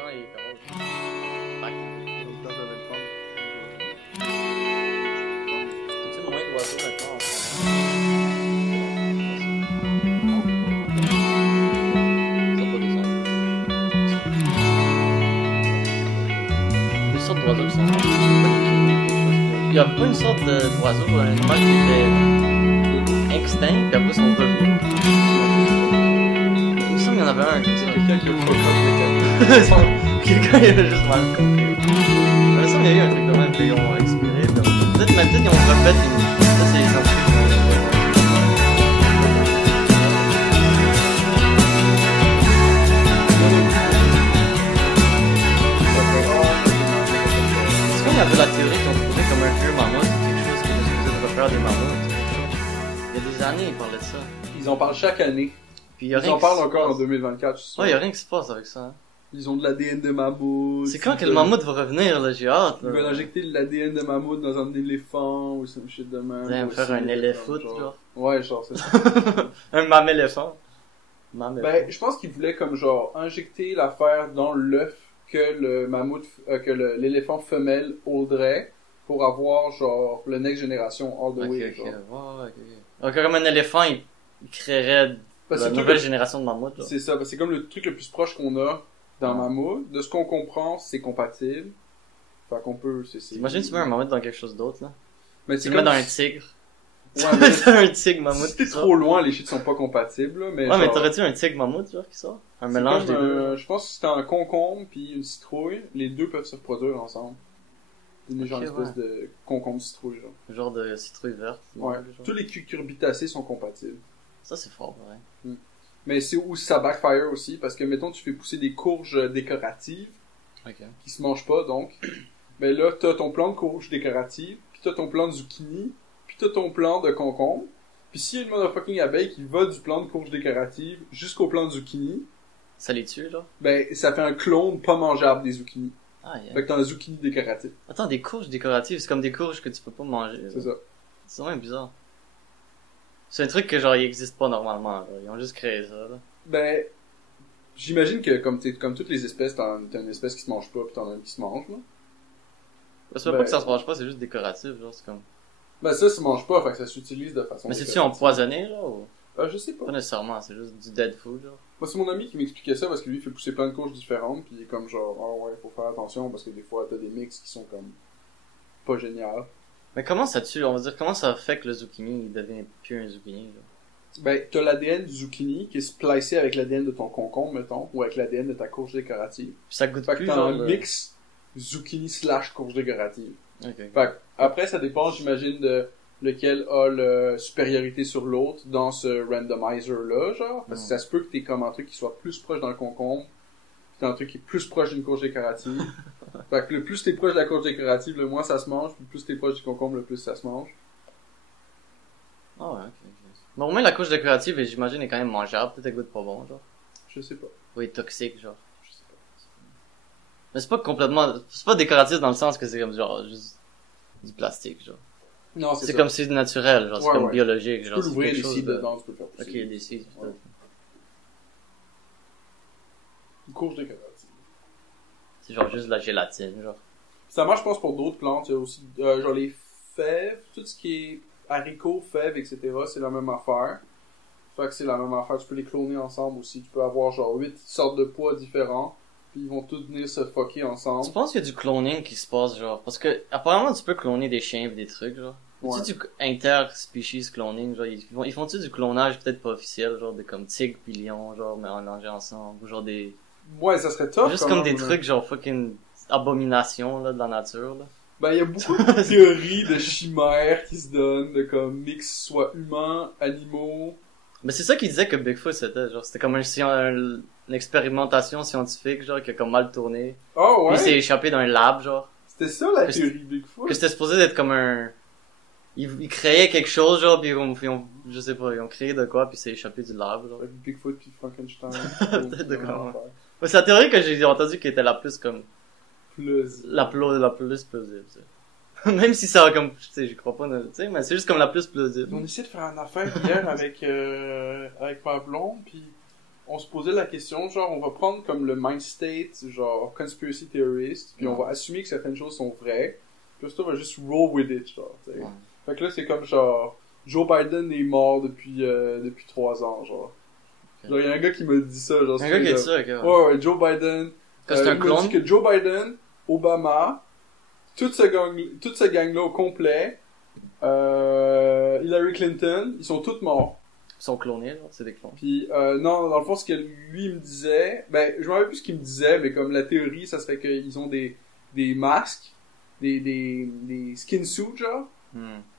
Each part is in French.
temps, il est comme... Comme dans le fond. C'est-tu moins d'oiseaux maintenant en ce moment? Des sortes d'oiseaux qui sont morts. Il y a pas une sorte d'oiseau, un animal qui était extinct, puis après ils sont revenus. Il me semble qu'il y en avait un comme ça. Quelqu'un qui a fuck up le Quelqu'un il avait juste mal compris. Il me semble qu'il y a eu un truc de même, puis ils ont expiré. Peut-être même ils ont refait une... Ça c'est les scientifiques qui ont fait. C'est comme il y avait la théorie qu'on trouvait comme un vieux mammouth, quelque chose qui était supposé de refaire des mammouths. Il y a des années, ils parlaient de ça. Ils en parlent chaque année. Puis il y a Ils rien en qui parlent se encore en passe. 2024, je suis sûr. Ouais, il y a rien qui se passe avec ça. Hein. Ils ont de l'ADN de mammouth. C'est quand que le mammouth va revenir, là, j'ai hâte. Ils veulent injecter de l'ADN de mammouth dans un éléphant ou some shit de même. Damn, faire un éléphant, genre. Ouais, genre, c'est ça. Un mammé-éléphant. Mammé-éléphant. Ben, je pense qu'ils voulaient comme genre injecter l'affaire dans l'œuf que le mammouth, l'éléphant femelle audrait pour avoir genre le next génération all the Ok, way. ok, Genre. ouais, ok. Donc, comme un éléphant, il créerait Parce la que nouvelle génération de mammouth, là. c'est ça, c'est comme le truc le plus proche qu'on a dans Ouais. mammouth. De ce qu'on comprend, c'est compatible. Fait qu'on peut, c'est. Imagine tu mets un mammouth dans quelque chose d'autre, là. Mais Tu c'est le mets comme dans un tigre. Ouais, mais T'as un tigre mammouth si t'es qui sort. trop loin, les shit sont pas compatibles, là, mais Ouais, mais genre, t'aurais-tu un tigre mammouth, genre, qui sort? Un c'est mélange des comme, deux. je pense que si t'as un concombre puis une citrouille, les deux peuvent se reproduire ensemble. C'est genre Ok, une espèce de concombre citrouille, genre. Genre de citrouille verte. Ouais. genre. Tous les cucurbitacées sont compatibles. Ça, c'est fort, ouais. Mais c'est où ça backfire aussi, parce que mettons tu fais pousser des courges décoratives, Ok. qui se mangent pas, donc, ben là, t'as ton plant de courge décorative, puis t'as ton plant de zucchini, puis t'as ton plant de concombre, puis s'il y a une motherfucking abeille qui va du plant de courge décorative jusqu'au plant de zucchini, Ça les tue, genre? ben, ça fait un clone pas mangeable des zucchini. Ah, yeah. Fait que t'as un zucchini décoratif. Attends, des courges décoratives, c'est comme des courges que tu peux pas manger. C'est ça. C'est vraiment bizarre. C'est un truc que genre il existe pas normalement, là. Ils ont juste créé ça, là. Ben, j'imagine que comme toutes les espèces, t'as une espèce qui se mange pas, puis t'en as une qui se mange, là. C'est pas Ben- pas que ça se mange pas, c'est juste décoratif, genre, c'est comme... Ben ça se mange pas, fait que ça s'utilise de façon Mais c'est-tu décorative. empoisonné, là, ou... Je sais pas. Pas nécessairement, c'est juste du dead food, genre. Moi, c'est mon ami qui m'expliquait ça parce que lui, il fait pousser plein de courges différentes, puis il est comme genre, ah ouais, faut faire attention parce que des fois, t'as des mix qui sont comme pas génial. Mais comment ça tue, on va dire, comment ça fait que le zucchini, il devient plus un zucchini, genre? Ben, t'as l'ADN du zucchini qui est splicé avec l'ADN de ton concombre, mettons, ou avec l'ADN de ta courge décorative. Puis ça goûte Fait que plus, t'as genre... un mix zucchini slash courge décorative. Ok. Fait que, après, ça dépend, j'imagine, de lequel a la supériorité sur l'autre dans ce randomizer-là, genre. Parce que ça se peut que t'aies comme un truc qui soit plus proche d'un concombre, puis t'as un truc qui est plus proche d'une courge décorative. Fait que le plus t'es proche de la courge décorative, le moins ça se mange, puis le plus t'es proche du concombre, le plus ça se mange. Ah ouais, ok. Mais au moins la couche décorative, j'imagine, est quand même mangeable, peut-être elle goûte pas bon, genre. Je sais pas. Ou elle est toxique, genre. Je sais pas. Mais c'est pas complètement... C'est pas décoratif dans le sens que c'est comme genre juste du plastique, genre. Non, C'est ça. comme si c'est naturel, genre, c'est Ouais, comme ouais. biologique, Tu genre. peux c'est l'ouvrir quelque les chose seeds de- dedans, tu peux le faire pousser. Ok, il y a des seeds, Ouais. peut-être. Une courge décorative. C'est genre juste de la gélatine, genre. Ça marche, je pense, pour d'autres plantes. Il y a aussi, genre les fèves, tout ce qui est haricots, fèves, etc., c'est la même affaire. Fait que c'est la même affaire. Tu peux les cloner ensemble aussi. Tu peux avoir genre 8 sortes de pois différents. Puis ils vont tous venir se fucker ensemble. Tu penses qu'il y a du cloning qui se passe, genre? Parce que, apparemment, tu peux cloner des chiens et des trucs, genre. Ouais. Tu sais, du interspecies cloning, genre, ils font-tu du clonage peut-être pas officiel, genre, de comme tigre pis lion, genre, mélangés ensemble, ou genre des... Ouais, ça serait top. Juste quand comme même, des là. trucs, genre, fucking abomination, là, de la nature, là. Ben, il y a beaucoup de théories de chimères qui se donnent, de comme mix soit humains, animaux. Mais c'est ça qu'il disait que Bigfoot, c'était comme une expérimentation scientifique, genre, qui a comme mal tourné. Oh Puis il s'est ouais? échappé d'un lab, genre. C'était ça la Que théorie Bigfoot? Que c'était supposé d'être comme un... Ils créaient quelque chose, genre, puis je sais pas, ils ont créé de quoi, puis c'est échappé du lab, genre. Avec Bigfoot puis Frankenstein. Peut-être de quoi. Ouais, c'est la théorie que j'ai entendu qui était la plus comme... Plus. La plus plausible, tu sais. Même si ça va comme... Tu sais, j'y crois pas, tu sais, mais c'est juste comme la plus plausible. On essaie de faire une affaire hier avec ma blonde, puis on se posait la question, genre, on va prendre comme le mind state, genre, conspiracy theorist, puis on va assumer que certaines choses sont vraies, puis là, on va juste roll with it, genre, tu sais. Fait que là, c'est comme, genre, Joe Biden est mort depuis 3 ans, genre. Genre, il y a un gars qui m'a dit ça, genre. Un gars qui a dit ça, ok. Ouais, Joe Biden. Que c'est un il m'a clone. dit que Joe Biden, Obama, toute ce gang-là au complet, Hillary Clinton, ils sont tous morts. Ils sont clonés, là, c'est des clones. Puis non, dans le fond, ce que lui me disait, ben, je me rappelle plus ce qu'il me disait, mais comme la théorie, ça serait qu'ils ont des masques, des skin suits, genre,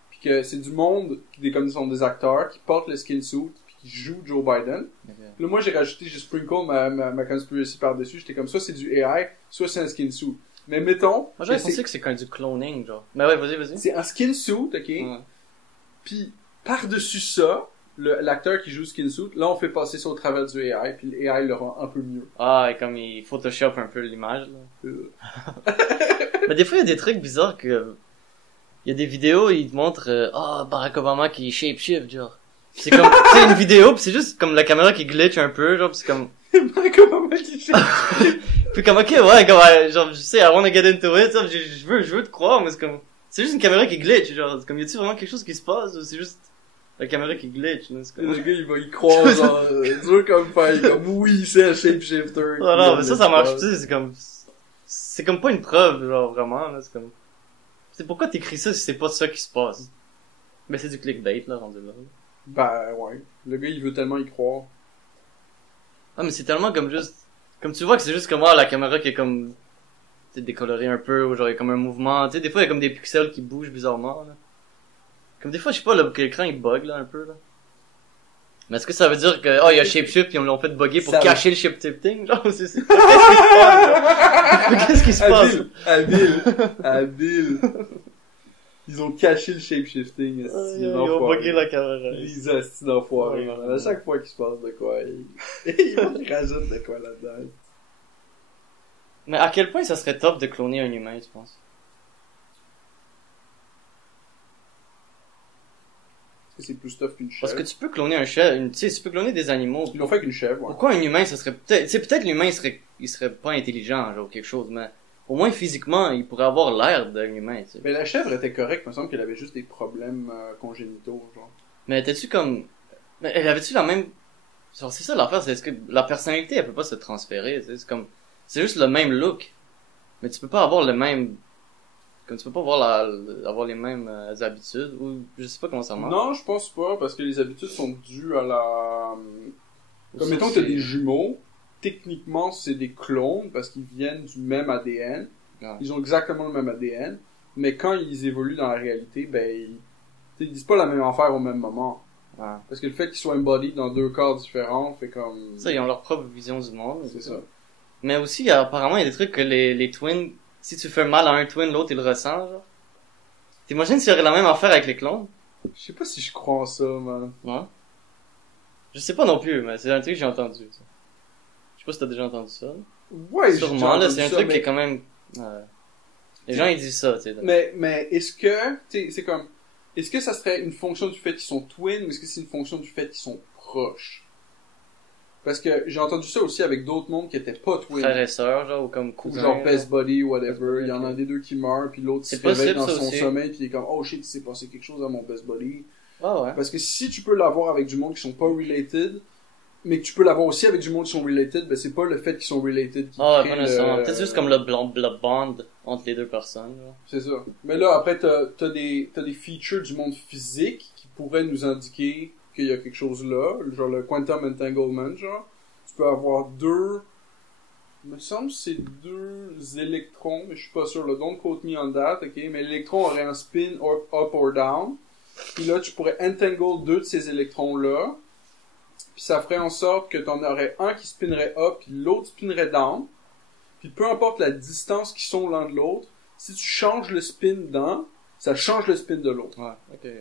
puis que c'est du monde, comme ils sont des acteurs, qui portent le skin suit, puis qui jouent Joe Biden. Okay. Là, moi, j'ai sprinkle ma conspiracy par-dessus, j'étais comme, soit c'est du AI, soit c'est un skin suit. Mais mettons... Moi, j'avais pensé que c'est quand du cloning, genre. Mais ouais, vas-y. C'est un skin suit, ok? Puis, par-dessus ça, l'acteur qui joue skin suit, là, on fait passer ça au travers du AI, puis l'AI le rend un peu mieux. Ah, et comme il Photoshop un peu l'image, là. Mais des fois, il y a des trucs bizarres que... Il y a des vidéos, ils te montrent, Barack Obama qui shapeshift, genre. Pis c'est comme, c'est une vidéo, pis c'est juste comme la caméra qui glitch un peu, genre, pis c'est comme... Barack Obama qui shapeshift. Puis comme, ok, ouais, comme, genre, je sais, I wanna get into it, je veux te croire, mais c'est juste une caméra qui glitch, genre, c'est comme, y a-tu vraiment quelque chose qui se passe, ou c'est juste la caméra qui glitch, là, c'est comme... Le gars, il va y croire, genre, dur comme faire, comme, oui, c'est un shapeshifter. Oh non, mais ça marche, tu sais, c'est comme pas une preuve, genre, vraiment, là, c'est comme... C'est pourquoi t'écris ça si c'est pas ça qui se passe? Mais c'est du clickbait, là, rendu là. Ben, ouais. Le gars, il veut tellement y croire. Ah, mais c'est tellement comme juste... Comme tu vois que c'est juste comme, la caméra qui est comme... Tu sais, décolorée un peu, ou genre, il y a comme un mouvement, tu sais, des fois, il y a comme des pixels qui bougent bizarrement, là. Comme des fois, je sais pas, que l'écran, il bug, là, un peu, là. Mais est-ce que ça veut dire que, il y a shapeshift, puis on l'ont fait bugger pour cacher le shifting, genre, qu'est-ce qui se passe, Habile. Ils ont caché le shapeshifting. Ils ont bugué la caméra. Les astis d'enfoirés. À chaque fois qu'il se passe de quoi, ils rajoutent de quoi là-dedans. Mais à quel point ça serait top de cloner un humain, tu penses? C'est plus tough qu'une chèvre. Parce que tu peux cloner un chèvre, tu sais, tu peux cloner des animaux. Ils l'ont fait avec une chèvre, ouais. Pourquoi un humain, ça serait peut-être l'humain, il serait pas intelligent, genre, quelque chose, mais au moins physiquement, il pourrait avoir l'air d'un humain, tu sais. Mais la chèvre était correcte, il me semble qu'elle avait juste des problèmes congénitaux, genre. Mais étais-tu comme... Mais elle avait-tu la même... Genre, c'est ça l'affaire, c'est est-ce que la personnalité, elle peut pas se transférer, tu sais, c'est comme... C'est juste le même look, mais tu peux pas avoir le même... Comme tu peux pas avoir les mêmes habitudes, ou je sais pas comment ça marche. Non, je pense pas, parce que les habitudes sont dues à la... Comme Ça, mettons que t'as des jumeaux, techniquement c'est des clones, parce qu'ils viennent du même ADN. Ouais. Ils ont exactement le même ADN, mais quand ils évoluent dans la réalité, ben, ils disent pas la même affaire au même moment. Ouais. Parce que le fait qu'ils soient embodied dans 2 corps différents, fait comme... Ça, ils ont leur propre vision du monde. C'est ça. Mais aussi, apparemment, il y a des trucs que les twins, si tu fais mal à un twin, l'autre, il le ressent, genre. T'imagines s'il y aurait la même affaire avec les clones? Je sais pas si je crois en ça, man. Ouais. Je sais pas non plus, mais c'est un truc que j'ai entendu, ça. Je sais pas si t'as déjà entendu ça. Ouais, sûrement, là, c'est un truc qui est quand même... Les gens, ils disent ça, tu sais. Mais est-ce que... Tu sais, c'est comme... Est-ce que ça serait une fonction du fait qu'ils sont twins, ou est-ce que c'est une fonction du fait qu'ils sont proches? Parce que j'ai entendu ça aussi avec d'autres mondes qui étaient pas twins. Frères et sœurs, genre, ou comme Ou cousins. genre best buddy, whatever. Buddy, Il y en a un des deux qui meurt, puis l'autre se C'est réveille possible, dans ça son aussi. sommeil, puis il est comme, oh shit, il s'est passé quelque chose à mon best buddy. Ah ouais. Parce que si tu peux l'avoir avec du monde qui sont pas related, mais que tu peux l'avoir aussi avec du monde qui sont related, ben c'est pas le fait qu'ils sont related qui Ah ouais, crée pas nécessairement. Peut-être juste comme le bond entre les deux personnes, genre. C'est ça. Mais là, après, t'as des features du monde physique qui pourraient nous indiquer qu'il y a quelque chose là, genre le quantum entanglement, genre. Tu peux avoir il me semble que c'est 2 électrons, mais je suis pas sûr, là, don't quote me on that, ok, mais l'électron aurait un spin up or down, puis là, tu pourrais entangle 2 de ces électrons-là, puis ça ferait en sorte que t'en aurais un qui spinnerait up, puis l'autre spinnerait down, puis peu importe la distance qu'ils sont l'un de l'autre, si tu changes le spin d'un, ça change le spin de l'autre. Ouais, ok.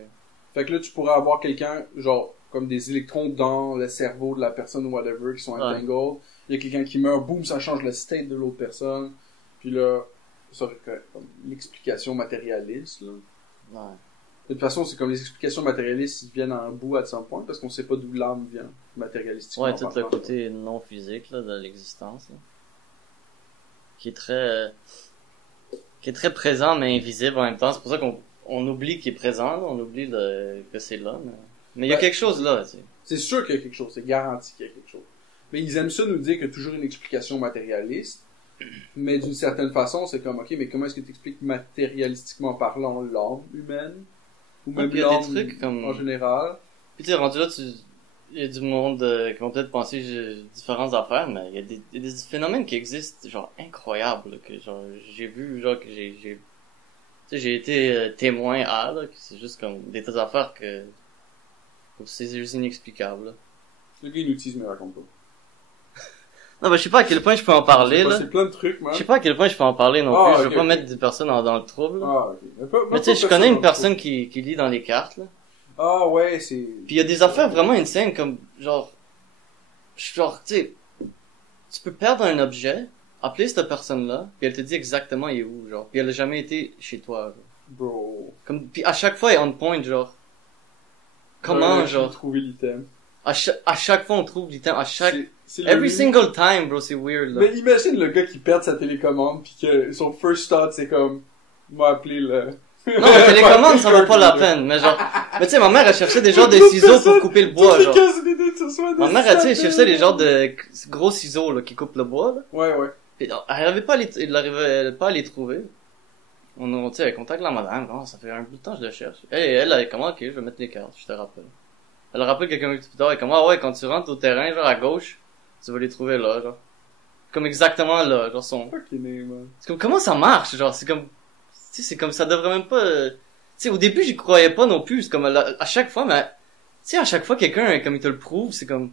Fait que là, tu pourrais avoir quelqu'un, genre, comme des électrons dans le cerveau de la personne ou whatever, qui sont entangled. Il y a quelqu'un qui meurt, boum, ça change le state de l'autre personne. Puis là, ça serait comme l'explication matérialiste, là. Ouais. De toute façon, c'est comme les explications matérialistes, ils viennent à un bout à some point, parce qu'on sait pas d'où l'âme vient, matérialistiquement. Ouais, tout le parlant. côté non physique, là, de l'existence, là. Qui est très présent, mais invisible en même temps. C'est pour ça on oublie qu'il est présent, là. On oublie que c'est là, mais il y a quelque chose là, tu sais. C'est sûr qu'il y a quelque chose, c'est garanti qu'il y a quelque chose. Mais ils aiment ça nous dire qu'il y a toujours une explication matérialiste, mais d'une certaine façon, c'est comme, ok, mais comment est-ce que tu expliques matérialistiquement parlant l'âme humaine? Ou même puis il y a des l'âme trucs comme... en général? Puis tu sais, rendu là, il y a du monde qui vont peut-être penser différentes affaires, mais il y a des phénomènes qui existent, genre, incroyables, là, que genre, j'ai vu, genre, que tu sais, j'ai été témoin à, là, que c'est juste comme des tas d'affaires que c'est juste inexplicable, là. Le gars, il nous tease, mais raconte pas. Non, ben, je sais pas à quel point je peux en parler, là. C'est plein de trucs, man. Je sais pas à quel point je peux en parler non Ah, plus. Je ok, veux pas ok. mettre des personnes dans le trouble, là. Ah, ok. Mais tu sais, je connais une personne qui lit dans les cartes, là. Ah, ouais, c'est... Puis il y a des affaires vraiment insane, comme, genre, tu sais, tu peux perdre un objet, appeler cette personne-là, puis elle te dit exactement il est où, genre. Puis elle a jamais été chez toi, genre. Bro. Comme, puis à chaque fois, elle est on point, genre. Comment, Ouais, genre. j'ai trouvé l'item. À chaque fois, on trouve l'item, C'est le every limite. single time, bro, c'est weird, là. Mais imagine le gars qui perd sa télécommande pis que son first thought c'est comme m'a appelé le Non, la télécommande, ça vaut pas la peine, mais genre, mais tu sais, ma mère, elle cherchait des genres de ciseaux pour couper le bois, genre. Ma mère, elle, tu sais, elle cherchait des genres de gros ciseaux, là, qui coupent le bois, là. Ouais, ouais. Puis, elle arrivait pas à les trouver. Tu sais, elle contacte la madame, non, ça fait un bout de temps que je le cherche. Elle est comme, ok, je vais mettre les cartes, je te rappelle. Elle rappelle quelqu'un minutes plus tard, elle est comme, ah ouais, quand tu rentres au terrain, genre, à gauche, tu vas les trouver là, genre. Comme exactement là, genre, Fucking name, man. c'est comme, comment ça marche, genre, c'est comme, tu sais, c'est comme, ça devrait même pas, tu sais, au début, j'y croyais pas non plus, c'est comme, à chaque fois, mais, tu sais, à chaque fois, quelqu'un, comme il te le prouve, c'est comme,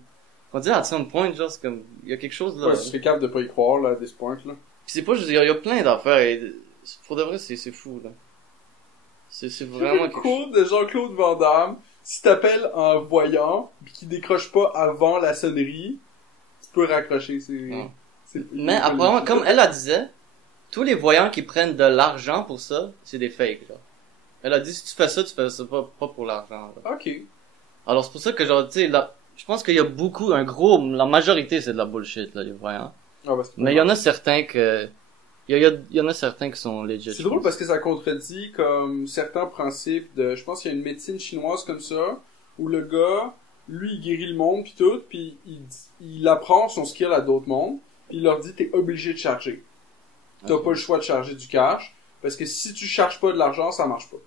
on dit, à some point, genre, c'est comme, il y a quelque chose là. Ouais, je serais capable de pas y croire, là, à this point, là. Pis c'est pas juste, il y a plein d'affaires, et, pour de vrai, c'est fou, là. C'est vraiment Le quelque chose. quote de Jean-Claude Van Damme, si t'appelles en voyant, pis qu'il décroche pas avant la sonnerie, tu peux raccrocher, Non. Mais apparemment, comme elle a disait, tous les voyants qui prennent de l'argent pour ça, c'est des fakes, genre. Elle a dit, si tu fais ça pas pour l'argent, là. Ok. Alors c'est pour ça que genre, tu sais, je pense qu'il y a beaucoup, la majorité c'est de la bullshit, là, les voyants. Ah, parce que Mais il y en a certains il y en a certains qui sont legit. c'est drôle parce que ça contredit comme certains principes de, je pense qu'il y a une médecine chinoise comme ça, où le gars, lui, il guérit le monde pis tout, pis il apprend son skill à d'autres mondes, pis il leur dit t'es obligé de charger. T'as Ok. pas le choix de charger du cash, parce que si tu charges pas de l'argent, ça marche pas.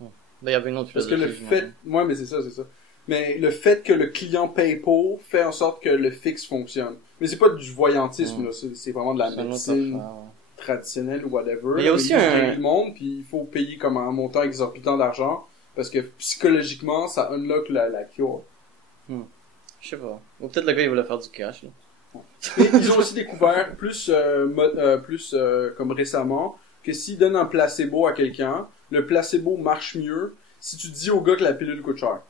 Ben, il y avait une autre Parce que le philosophie, fait, ouais, mais c'est ça. Mais le fait que le client paye pour fait en sorte que le fixe fonctionne. Mais c'est pas du voyantisme, Ouais. là, c'est vraiment de la c'est une autre médecine affaire, ouais. traditionnelle ou whatever. Mais il y a aussi il un- guérit le monde, puis il faut payer comme un montant exorbitant d'argent, parce que psychologiquement, ça unlock la cure. Je sais pas. Ou peut-être le gars il voulait faire du cash, là. Et ils ont aussi découvert plus comme récemment que s'ils donnent un placebo à quelqu'un, le placebo marche mieux si tu dis au gars que la pilule coûte cher.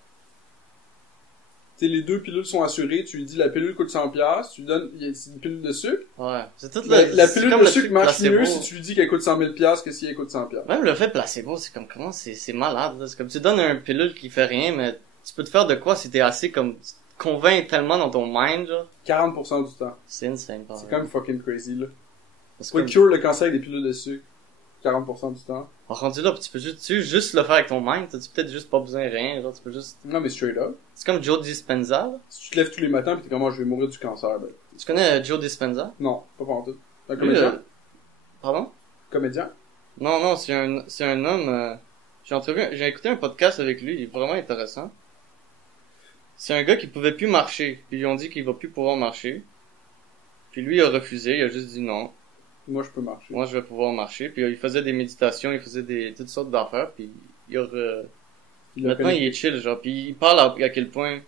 Tu sais, les deux pilules sont assurées, tu lui dis la pilule coûte 100$, tu lui donnes, c'est une pilule de sucre. Ouais. C'est tout La c'est pilule comme de le sucre truc marche placebo. mieux si tu lui dis qu'elle coûte 100 000$ que si elle coûte 100$. Même le fait placebo, c'est comme, comment c'est malade, là. C'est comme, tu donnes un pilule qui fait rien, mais tu peux te faire de quoi si t'es assez comme, tu te convaincs tellement dans ton mind, genre. 40% du temps. C'est insane, par C'est exemple. quand même fucking crazy, là. Parce Tu peux que, cure le cancer avec des pilules de sucre. 40% du temps. rendu là, tu peux juste le faire avec ton mind, t'as peut-être juste pas besoin de rien, genre, tu peux juste, Non, mais straight up. c'est comme Joe Dispenza, là. Si tu te lèves tous les matins pis t'es comme, moi, je vais mourir du cancer, ben. Tu connais Joe Dispenza? Non, pas pour tout. Un Lui, comédien? Pardon? Comédien? Non, c'est un homme, j'ai écouté un podcast avec lui, il est vraiment intéressant. C'est un gars qui pouvait plus marcher, puis ils lui ont dit qu'il va plus pouvoir marcher. Puis lui, il a refusé, il a juste dit non. Moi, je peux marcher. Moi, je vais pouvoir marcher. Puis il faisait des méditations, il faisait toutes sortes d'affaires, puis Il a maintenant, connu- il est chill, genre, puis il parle à quel point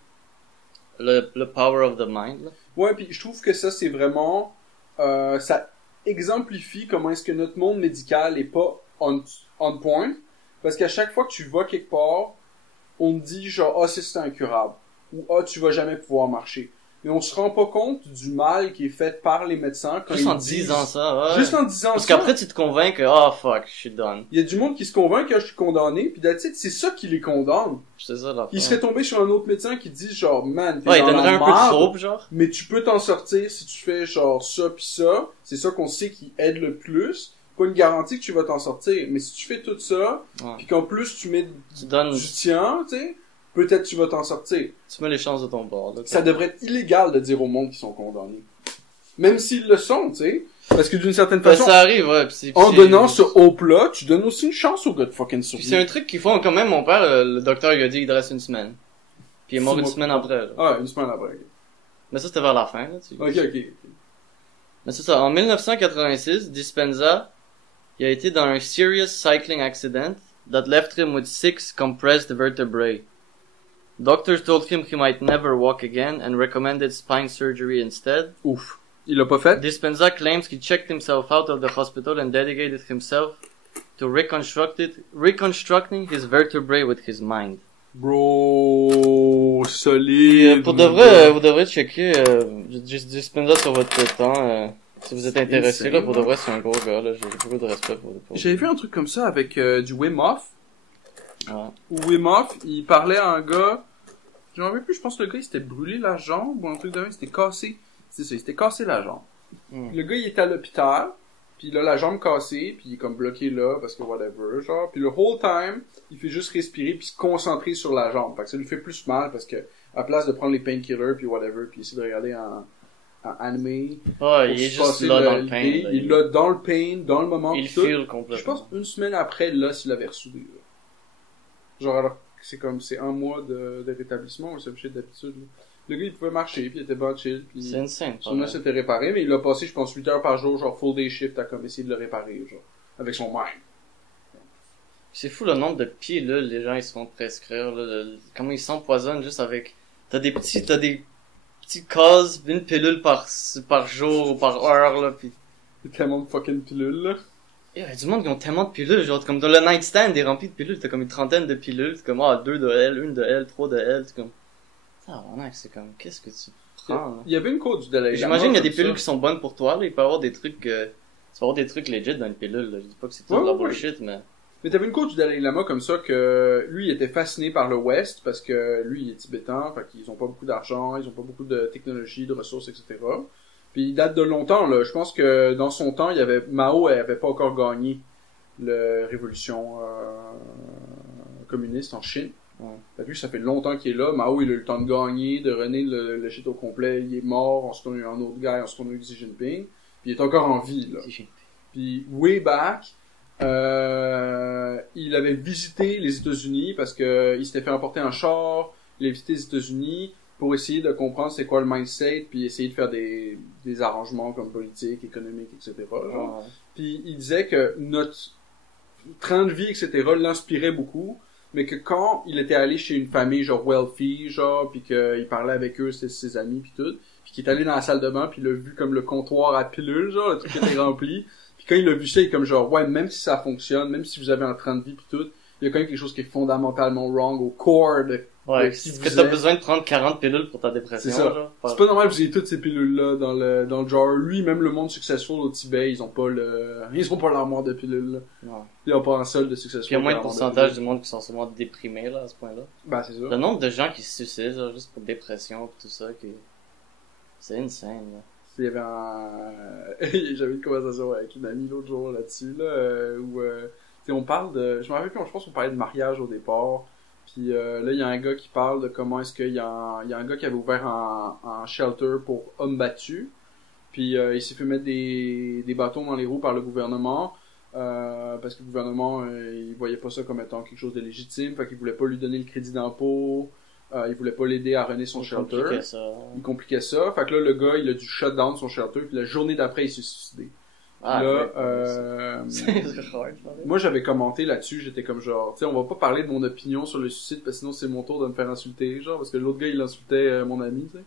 le power of the mind, là. Ouais, puis je trouve que ça, c'est vraiment... ça exemplifie comment est-ce que notre monde médical est pas on point. Parce qu'à chaque fois que tu vas quelque part, on te dit genre, ah, c'est incurable. Ou, ah, tu vas jamais pouvoir marcher. mais on se rend pas compte du mal qui est fait par les médecins quand Juste ils en disent... disant ça, ouais. Juste en disant Parce ça. qu'après, tu te convaincs que, oh fuck, je suis done. Il y a du monde qui se convainc que je suis condamné, puis that's it, c'est ça qui les condamne. C'est ça, la Il serait tombé sur un autre médecin qui dit genre, man, t'es Ouais, il dans donnerait la un peu de merde, trope, genre. mais tu peux t'en sortir si tu fais genre ça pis ça. C'est ça qu'on sait qui aide le plus. Pas une garantie que tu vas t'en sortir, mais si tu fais tout ça, Ouais. puis qu'en plus tu mets Tu donnes, du tien, tu sais, peut-être tu vas t'en sortir. tu mets les chances de ton bord, là. Ça devrait être illégal de dire au monde qu'ils sont condamnés. Même s'ils le sont, tu sais. Parce que d'une certaine Ben, façon, ça arrive, ouais. en donnant ce hope-là, tu donnes aussi une chance au gars de fucking Puis c'est survivre. un truc qu'ils font quand même, mon père, le docteur, il a dit qu'il reste une semaine. Puis il est mort 6 une mois semaine plus après, là. Ah, une semaine après. Mais ça, c'était vers la fin, là, tu sais. Ok. Mais c'est ça, en 1986, Dispenza, il a été dans un serious cycling accident that left him with 6 compressed vertebrae. Doctors told him he might never walk again and recommended spine surgery instead. Ouf. Il l'a pas fait? Dispenza claims he checked himself out of the hospital and dedicated himself to reconstructing his vertebrae with his mind. Bro, Puis, solide. pour de vrai, vous devrez checker Dispenza sur votre temps. Si vous êtes intéressé, insane, là, pour de vrai, c'est un gros gars, là. J'ai beaucoup de respect pour J'avais vu un truc comme ça avec du Wim Hof. Ouais. Où Wim Hof, il parlait à un gars, je m'en rappelle plus, je pense que le gars il s'était brûlé la jambe ou un truc de même, il s'était cassé. C'est ça, il s'était cassé la jambe. Le gars il était à l'hôpital, puis il a la jambe cassée, puis il est comme bloqué là parce que whatever, genre. Puis le whole time, il fait juste respirer puis se concentrer sur la jambe. Fait que ça lui fait plus mal parce que à place de prendre les painkillers puis whatever, puis essayer de regarder en anime. Ouais, il est juste là dans le pain. Là, il est là dans le pain, dans le moment. il pis tout. feel complètement. Je pense une semaine après, l'os il avait ressoudé. Là. Genre alors que c'est comme c'est un mois de rétablissement ou c'est le shit d'habitude. Là. Le gars il pouvait marcher puis il était bon chill puis C'est insane. son os était réparé mais il l'a passé je pense 8 heures par jour genre full day shift à comme essayer de le réparer genre avec son mind. C'est fou le nombre de pilules les gens ils se font prescrire là, comment ils s'empoisonnent juste avec t'as des petites causes d'une pilule par jour ou par heure là puis Il y a tellement de fucking pilules là. il y a du monde qui ont tellement de pilules genre comme dans le nightstand est rempli de pilules t'as comme une trentaine de pilules c'est comme 2 de L 1 de L 3 de L c'est comme c'est comme qu'est-ce que tu prends là? Il y avait une quote du Dalai Lama. J'imagine qu'il y a des comme pilules ça. qui sont bonnes pour toi là il peut y avoir des trucs tu peux avoir des trucs legit dans une pilule là. Je dis pas que c'est tout de la bullshit mais Mais t'avais une coach du Dalai Lama comme ça que lui il était fasciné par le West parce que lui il est tibétain, fait qu'ils ont pas beaucoup d'argent, ils ont pas beaucoup de technologie, de ressources, etc. Puis il date de longtemps là. Je pense que dans son temps il y avait Mao elle avait pas encore gagné la révolution communiste en Chine. Ouais. Fait que lui ça fait longtemps qu'il est là. Mao il a eu le temps de gagner, de runner le shit au complet. Il est mort, on se tourne un autre gars, on se tourne Xi Jinping. Puis il est encore en vie là. Puis way back. Il avait visité les États-Unis parce que il s'était fait emporter un char, il a visité les États-Unis pour essayer de comprendre c'est quoi le mindset puis essayer de faire des arrangements comme politiques, économiques, etc. Genre. ouais. Puis il disait que notre train de vie, etc. l'inspirait beaucoup, mais que quand il était allé chez une famille genre wealthy, genre, puis qu'il parlait avec eux, c'était ses amis puis tout, puis qu'il est allé dans la salle de bain puis il a vu comme le comptoir à pilules, genre, le truc qui était rempli. Puis quand il a vu ça, il est comme genre, ouais, même si ça fonctionne, même si vous avez un train de vie pis tout, il y a quand même quelque chose qui est fondamentalement wrong au core de Ouais, qui est-ce vous que t'as êtes. besoin de prendre 40 pilules pour ta dépression, C'est ça. genre? C'est pas normal que vous ayez toutes ces pilules-là dans le genre. Lui, même le monde successful au Tibet, ils ont pas l'armoire de pilules, là. Ouais. Ils ont pas un seul de successful. Puis il y a moins de l'armoire pourcentage pilules. du monde qui sont sûrement déprimés, là, à ce point-là. Ben, c'est ça. Le nombre de gens qui se suicident, genre, juste pour dépression pis tout ça, c'est insane, là. Il y avait j'avais une conversation avec une amie l'autre jour là-dessus, là, où, tu sais, on parle de, je me rappelle plus, je pense qu'on parlait de mariage au départ. Puis là, il y a un gars qui parle de comment est-ce qu'il y a un gars qui avait ouvert un shelter pour hommes battus. Puis il s'est fait mettre des bâtons dans les roues par le gouvernement. Parce que le gouvernement, il voyait pas ça comme étant quelque chose de légitime. Fait qu'il voulait pas lui donner le crédit d'impôt. Il voulait pas l'aider à runner son shelter. Il compliquait ça. Fait que là, le gars, il a dû shut down son shelter. Puis la journée d'après, il s'est suicidé. Ah, là, c'est hard, moi j'avais commenté là-dessus, j'étais comme genre, tu sais, on va pas parler de mon opinion sur le suicide parce que sinon c'est mon tour de me faire insulter, genre, parce que l'autre gars il insultait mon ami, tu sais.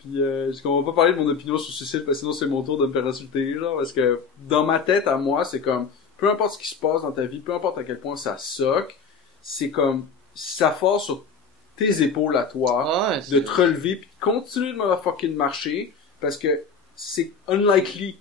Puis j'ai dit qu'on va pas parler de mon opinion sur le suicide parce que sinon c'est mon tour de me faire insulter, genre, parce que dans ma tête à moi, c'est comme, peu importe ce qui se passe dans ta vie, peu importe à quel point ça soque, c'est comme, ça force sur tes épaules à toi, Ouais, de te relever puis de continuer de motherfucking marcher parce que c'est unlikely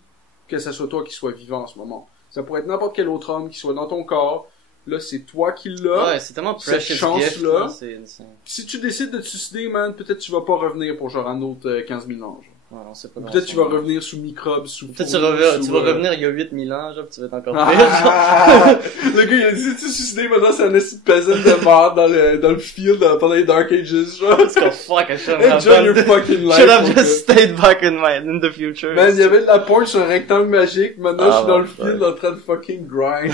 que ça soit toi qui sois vivant en ce moment. Ça pourrait être n'importe quel autre homme qui soit dans ton corps. Là, c'est toi qui l'as. Ouais, c'est tellement cette precious chance-là. gift, là. C'est insane. Si tu décides de te suicider, man, peut-être tu vas pas revenir pour genre un autre 15 000 ans. Genre. Ouais, on sait pas. Peut-être tu vas revenir sous microbes, sous Peut-être fourmis, tu vas revenir il y a 8000 ans, genre, pis tu vas être encore pire, genre. Ah! Le gars, il a dit, si tu suicidé, maintenant c'est un esti de peasant de merde dans le field pendant les Dark Ages, genre. It's comme fuck, I should have Enjoy your fucking life. should have mon just gars. stayed back in the future. Man, il y avait de la pointe sur un rectangle magique, maintenant je suis dans le ouais. field en train de fucking grind.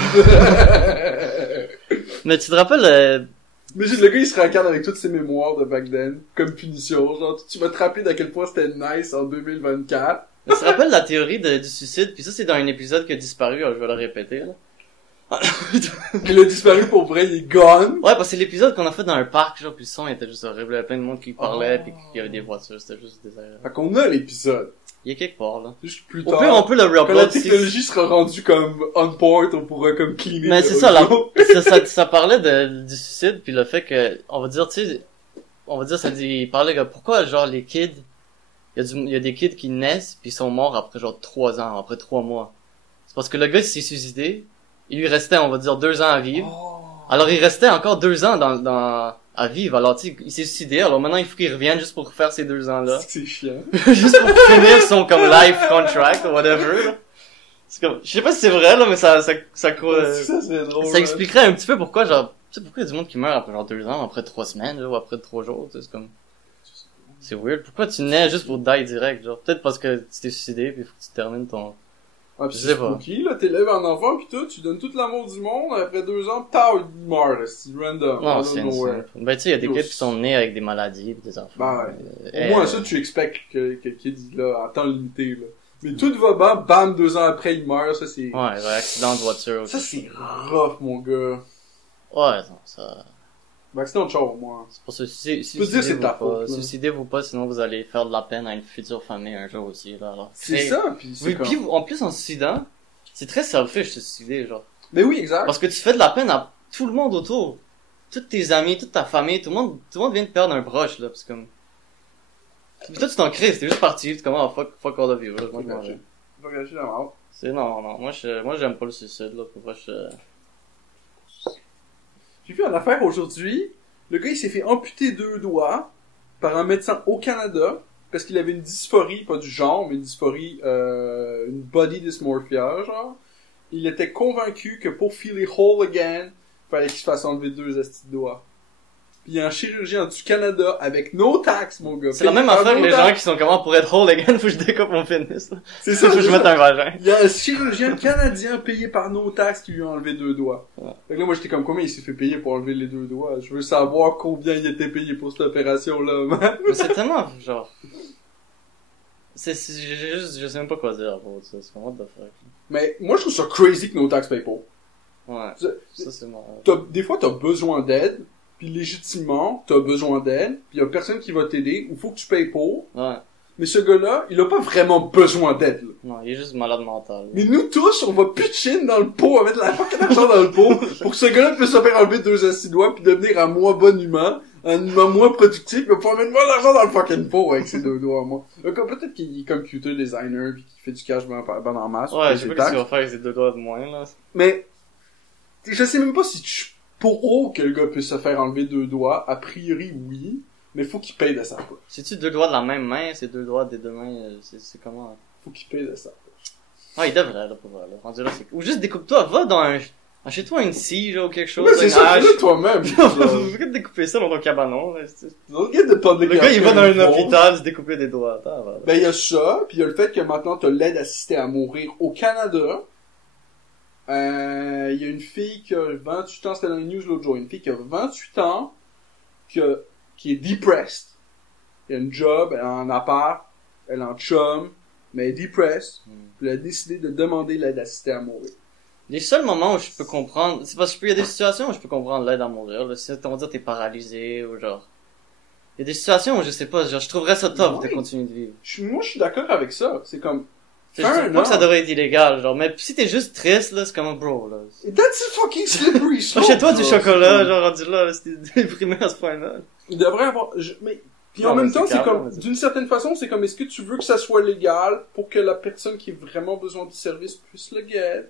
Mais tu te rappelles, Imagine, le gars, il se regarde avec toutes ses mémoires de back then, comme punition, genre, tu vas te rappeler d'à quel point c'était nice en 2024. tu te rappelles la théorie du suicide, puis ça c'est dans un épisode qui a disparu, je vais le répéter, là. Il a disparu pour vrai, il est gone. Ouais, parce que c'est l'épisode qu'on a fait dans un parc, genre, puis le son était juste horrible, il y avait plein de monde qui parlait, puis qu'il y avait des voitures, c'était juste désagréable. Fait qu'on a l'épisode. Il est quelque part, là. Juste plus Au tard. pire, on peut le Quand la re-upload si... technologie sera rendue comme on point, on pourra comme cleaner. Mais le c'est ça, là. audio. Ça parlait du suicide, puis le fait que, on va dire, tu sais, il parlait que pourquoi, genre, les kids, il y a des kids qui naissent, puis ils sont morts après, genre, 3 ans, après 3 mois. C'est parce que le gars, il s'est suicidé, il lui restait, on va dire, 2 ans à vivre. Oh. Alors, il restait encore 2 ans à vivre. Alors, tu sais, il s'est suicidé, alors maintenant, il faut qu'il revienne juste pour faire ces 2 ans-là. C'est chiant. Juste pour finir son, comme, life contract, ou whatever, là. C'est comme, je sais pas si c'est vrai, là, mais ça Ça, c'est drôle. ça expliquerait un petit peu pourquoi, genre, tu sais, pourquoi il y a du monde qui meurt après genre 2 ans, après 3 semaines, là, ou après 3 jours, tu sais, c'est comme, c'est weird. Pourquoi tu nais juste pour die direct, genre, peut-être parce que tu t'es suicidé, puis il faut que tu termines ton... Ah, pis Je c'est sais pas. spooky, là, t'élèves un enfant pis tout, tu donnes tout l'amour du monde, après 2 ans, tao, il meurt, là, c'est random. Non, out c'est of nowhere. insane. Ben, tu sais, il y a des Yo, kids qui sont nés avec des maladies, pis des enfants. Ben, Au moins, ça, tu expectes que le kid, là, en temps limité, là. Mais tout va bien, bam, 2 ans après, il meurt, ça, c'est... Ouais, un accident de voiture. Ça, c'est rough, mon gars. Ouais, non, ça... Ben, accident de char, au moins. C'est pour ça, Tu peux dire c'est ta faute, là. suicidez-vous pas, sinon vous allez faire de la peine à une future famille un jour aussi, là, alors. C'est Mais- ça, pis c'est Oui, comme... puis en plus, en se suicidant, c'est très selfish de se suicider, genre. Mais oui, exact. Parce que tu fais de la peine à tout le monde autour. Tous tes amis, toute ta famille, tout le monde vient de perdre un proche, là, pis c'est comme... Puis toi, tu t'en crées, c'était juste parti, tu comme, oh, fuck all of you, là, moi, je m'en vais. Faut gâcher la mort. C'est, non, moi, j'aime pas le suicide, là, pour vrai, J'ai vu une affaire aujourd'hui. Le gars, il s'est fait amputer 2 doigts par un médecin au Canada parce qu'il avait une dysphorie, pas du genre, mais une dysphorie, une body dysmorphia, genre. Il était convaincu que pour filer whole again, fallait qu'il se fasse enlever 2 astis de doigts. Puis il y a un chirurgien du Canada avec no tax, mon gars. C'est la même Payé affaire par que no les tax. gens qui sont comment pour être whole again, faut que je découpe mon pénis, là. C'est ça, Faut que je mette un vagin. Il y a un chirurgien canadien payé par no tax qui lui a enlevé 2 doigts. Ouais. Fait que là, moi, j'étais comme, combien il s'est fait payer pour enlever les 2 doigts? Je veux savoir combien il était payé pour cette opération-là, man. Mais c'est tellement, genre... je sais même pas quoi dire à propos de ça, c'est vraiment what the fuck. Mais moi, je trouve ça crazy que no tax paye pas. Ouais, C'est- ça c'est marrant. Des fois, t'as besoin d'aide, puis légitimement, t'as besoin d'aide, puis y a personne qui va t'aider, ou faut que tu payes pour. Ouais, Mais ce gars-là, il a pas vraiment besoin d'aide, là. non, il est juste malade mental. Mais nous tous, on va pitcher dans le pot, on va mettre la fucking argent dans le pot, pour que ce gars-là puisse se faire enlever 2 assis doigts, puis devenir un moins bon humain, un humain moins productif, mais pouvoir mettre moins d'argent dans le fucking pot avec ses 2 doigts, moi. Donc, peut-être qu'il est computer designer, puis qu'il fait du cash ben en masse. Ouais, puis je sais ses pas ce taxes. qu'il va faire avec ses 2 doigts de moins, là. Mais, je sais même pas si tu pour que le gars puisse se faire enlever 2 doigts. A priori, oui. Mais faut qu'il paye de sa poche. C'est-tu 2 doigts de la même main, c'est 2 doigts des 2 mains, c'est comment? Faut qu'il paye de sa poche. Ah, il devrait, là, pour vrai, là. Rendu là, c'est... Ou juste découpe-toi, va dans achète-toi une scie, là, ou quelque chose, Mais c'est une ça, hache. fais-le toi-même. Pourquoi te découper ça dans ton cabanon, là? Don't get the public Le gars, il va dans un involved. hôpital se découper des doigts. Attends, voilà. Ben, il y a ça, puis il y a le fait que maintenant t'as l'aide assistée à mourir au Canada. Il y a une fille qui a 28 ans, c'était dans les news l'autre jour, une fille qui a 28 ans, qui est depressed. Elle a une job, elle a un appart, elle a un chum, mais elle est depressed. Puis elle a décidé de demander l'aide assistée à mourir. Les seuls moments où je peux comprendre, c'est parce que il y a des situations où je peux comprendre l'aide à mourir, là. Si, on va dire, t'es paralysé, ou genre. Il y a des situations où je sais pas, genre, je trouverais ça tough Ouais. de continuer de vivre. Moi, je suis d'accord avec ça. C'est comme, Je dis pas que ça devrait être illégal, genre, mais si t'es juste triste, là, c'est comme, bro, là. That's a fucking slippery slope. Achète-toi du ça. chocolat, genre, rendu là, si t'es déprimé à ce point-là. Il devrait avoir, mais, puis en Non, mais même temps, c'est c'est carré, comme, mais d'une certaine façon, c'est comme, est-ce que tu veux que ça soit légal pour que la personne qui a vraiment besoin du service puisse le get?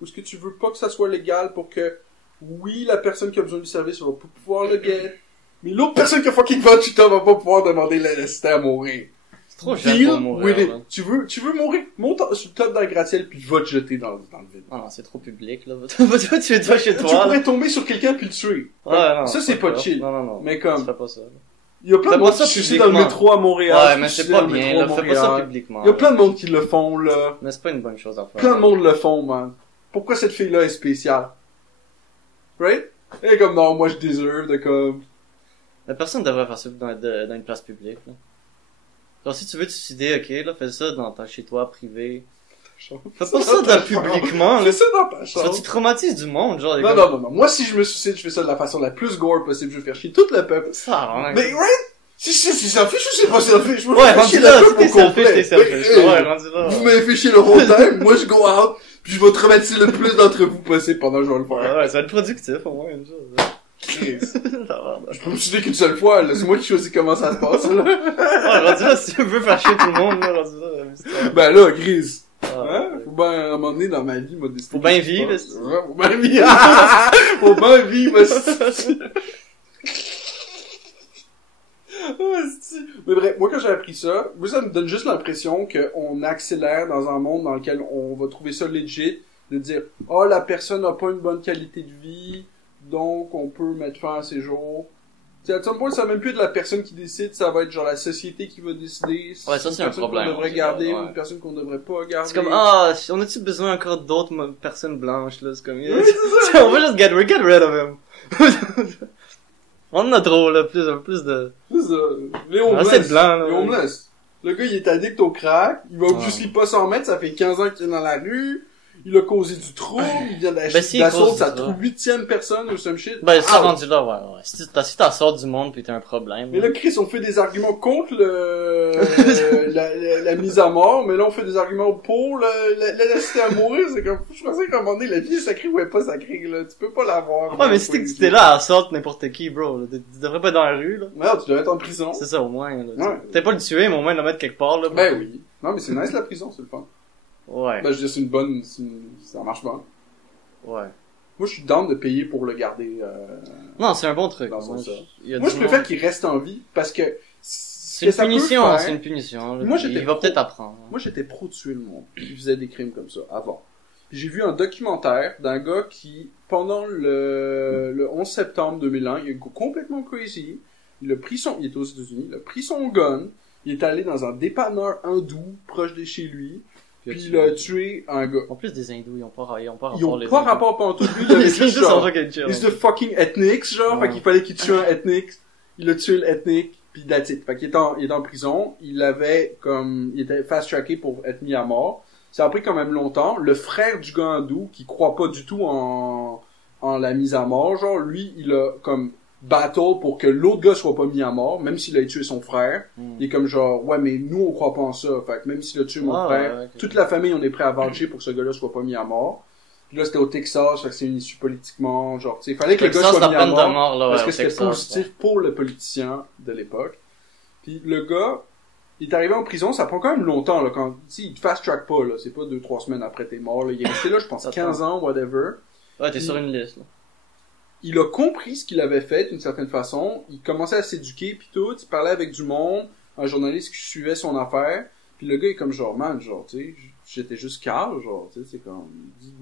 Ou est-ce que tu veux pas que ça soit légal pour que, oui, la personne qui a besoin du service va pas pouvoir le get, mais l'autre personne qui a fucking vote, tu va pas pouvoir demander l'assistant à mourir. C'est trop jeune Deal pour mourir, with it. là. Tu veux mourir? Monte sur le top d'un gratte-ciel puis va te jeter dans le vide. Ah non, c'est trop public, là. Va-toi tuer toi chez Tu toi, là. pourrais tomber sur quelqu'un puis le tuer. Ouais, non. Ça, c'est pas chill. Non. Mais comme- Tu fais pas ça, là. Il y a plein de Fais pas monde ça qui se suicide dans le publiquement. métro à Montréal. Ouais, qui mais se c'est suicide pas dans le bien, métro à là. Fais pas ça Montréal. publiquement. Il y a plein de monde qui le font, là. Mais c'est pas une bonne chose à faire. Plein de monde le font, man. Pourquoi cette fille-là est spéciale? Right? Elle est comme, non, moi je deserve de comme... La personne devrait faire ça dans une place publique, là. Genre, si tu veux te suicider, ok, là, fais ça chez toi, privé. Fais pas ça publiquement, là. Fais ça dans ta Ça, chambre. tu traumatises du monde, genre, les Non, gars. non. Moi, si je me suicide, je fais ça de la façon la plus gore possible. Je vais faire chier tout le peuple. Ça, hein. Mais, right? Si c'est selfish ou c'est pas selfish? Je me Ouais, fais rendu chier là, le si peuple t'es au complet. selfish, t'es selfish. Hey, Ouais, rendu là. Vous m'avez fait chier le whole time, moi je go out, puis je vais traumatiser le plus d'entre vous possible pendant que je vais le faire. Ouais, ça va être productif, au moins, une chose. Chris. Ça va, Je peux me suicider qu'une seule fois, là. C'est moi qui choisis comment ça se passe, là. ouais, rendu là, si tu veux faire chier tout le monde, là, rendu là, amuse-toi. Ben là, Gris. Ah, Hein? Faut bien, à un moment donné, dans ma vie, m'a décidé. Faut bien que je vivre, pense. est-ce Ouais, faut bien vivre. Faut bien vivre, esti. Ah, esti. Mais bref, moi, quand j'ai appris ça, moi, ça me donne juste l'impression qu'on accélère dans un monde dans lequel on va trouver ça legit, de dire, oh, la personne n'a pas une bonne qualité de vie, donc on peut mettre fin à ses jours. Tu sais, à un point, ça va même plus être la personne qui décide, ça va être genre la société qui va décider. Ouais, ça, c'est un problème, Qu'on devrait c'est garder vrai, ouais. ou une personne qu'on devrait pas garder. C'est comme, ah, on a-tu besoin encore d'autres personnes blanches, là? C'est comme, Oui, c'est ça. on va juste get rid of him. On en a trop, là, plus de... C'est ça. Les homeless. Ah, c'est blanc, là. Les homeless. Le gars, il est addict au crack. Il va Ouais. obviously pas s'en mettre. Ça fait 15 ans qu'il est dans la rue. Il a causé du trouble. Il vient Ben, s'il d'assaut cause sa du trouble. 8e personne ou some shit. Ben, ça Out. rendu là, ouais. Si t'en sors du monde pis t'as un problème. Mais là, Chris, on fait des arguments contre la mise à mort, mais là, on fait des arguments pour l'assister à mourir. C'est comme, je pensais qu'à un moment donné, la vie est sacrée ou elle est pas sacrée, là. Tu peux pas l'avoir. Ouais, mais si t'es là à sorte n'importe qui, bro, là, tu devrais pas être dans la rue, là. Merde, tu dois être en prison. C'est ça, au moins, là. Ouais. T'es pas le tuer, mais au moins le mettre quelque part, là. Ben oui. Non, mais c'est nice la prison, c'est le fun. Ouais. Ben, je veux dire, c'est une bonne, ça marche bien. Ouais. Moi, je suis down de payer pour le garder, Non, c'est un bon truc. Dans son Moi, ça. il y a Moi, du je préfère monde- qu'il reste en vie, parce que C'est une punition, c'est une punition. là. Moi, j'étais Il va pro- peut-être apprendre. Moi, j'étais pro tuer le monde qui faisait des crimes comme ça avant. Puis j'ai vu un documentaire d'un gars qui, pendant le 11 septembre 2001, il est complètement crazy. Il était aux États-Unis, il a pris son gun, il est allé dans un dépanneur hindou proche de chez lui, puis il a tué un gars. En plus des hindous, ils ont pas rapport Ils ont les pas hindous. rapport pantoute, lui, il avait Les juste hindous sont genre, pas quelque chose. it's the fucking ethnics, genre, Ouais. fait qu'il fallait qu'il tue un ethnic. Il a tué l'ethnic, puis that's it. Fait qu'il il est en prison, il était fast-tracké pour être mis à mort. Ça a pris quand même longtemps. Le frère du gars hindou, qui croit pas du tout en la mise à mort, genre, lui, il a comme battle pour que l'autre gars soit pas mis à mort, même s'il a tué son frère. Hmm. Il est comme genre, ouais, mais nous, on croit pas en ça. Fait que même s'il a tué mon Ah, frère, ouais, ok. toute la famille, on est prêt à voucher pour que ce gars-là soit pas mis à mort. Puis là, c'était au Texas, fait que c'est une issue politiquement, genre, tu sais, il fallait que le gars Texas, soit la mis à peine de mort, mort, là, parce ouais, que au c'était Texas, positif pour le politicien de l'époque. Puis le gars, il est arrivé en prison, ça prend quand même longtemps, là, quand, tu sais, il te fast-track pas, là, c'est pas 2-3 semaines après t'es mort, là, il est resté là, je pense, Ça 15 ans, whatever. Ouais, t'es sur une liste, là. Il a compris ce qu'il avait fait d'une certaine façon. Il commençait à s'éduquer puis tout. Il parlait avec du monde, un journaliste qui suivait son affaire. Puis le gars est comme genre, man, genre, tu sais, j'étais juste calme, genre, tu sais, c'est comme,